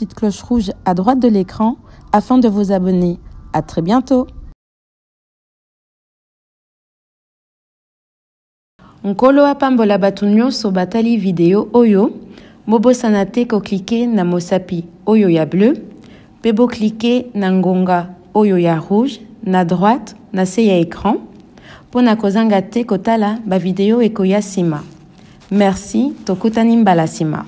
petite cloche rouge à droite de l'écran afin de vous abonner. À très bientôt. Nkolo apambola batu nyonso batali video oyo, bobosana te ko cliquer na mosapi oyo ya bleu, pe bo cliquer na ngonga oyo ya rouge, na droite, na se ya écran, pona kozanga te kotala ba video ekoya sima. Merci, tokutani mbala sima.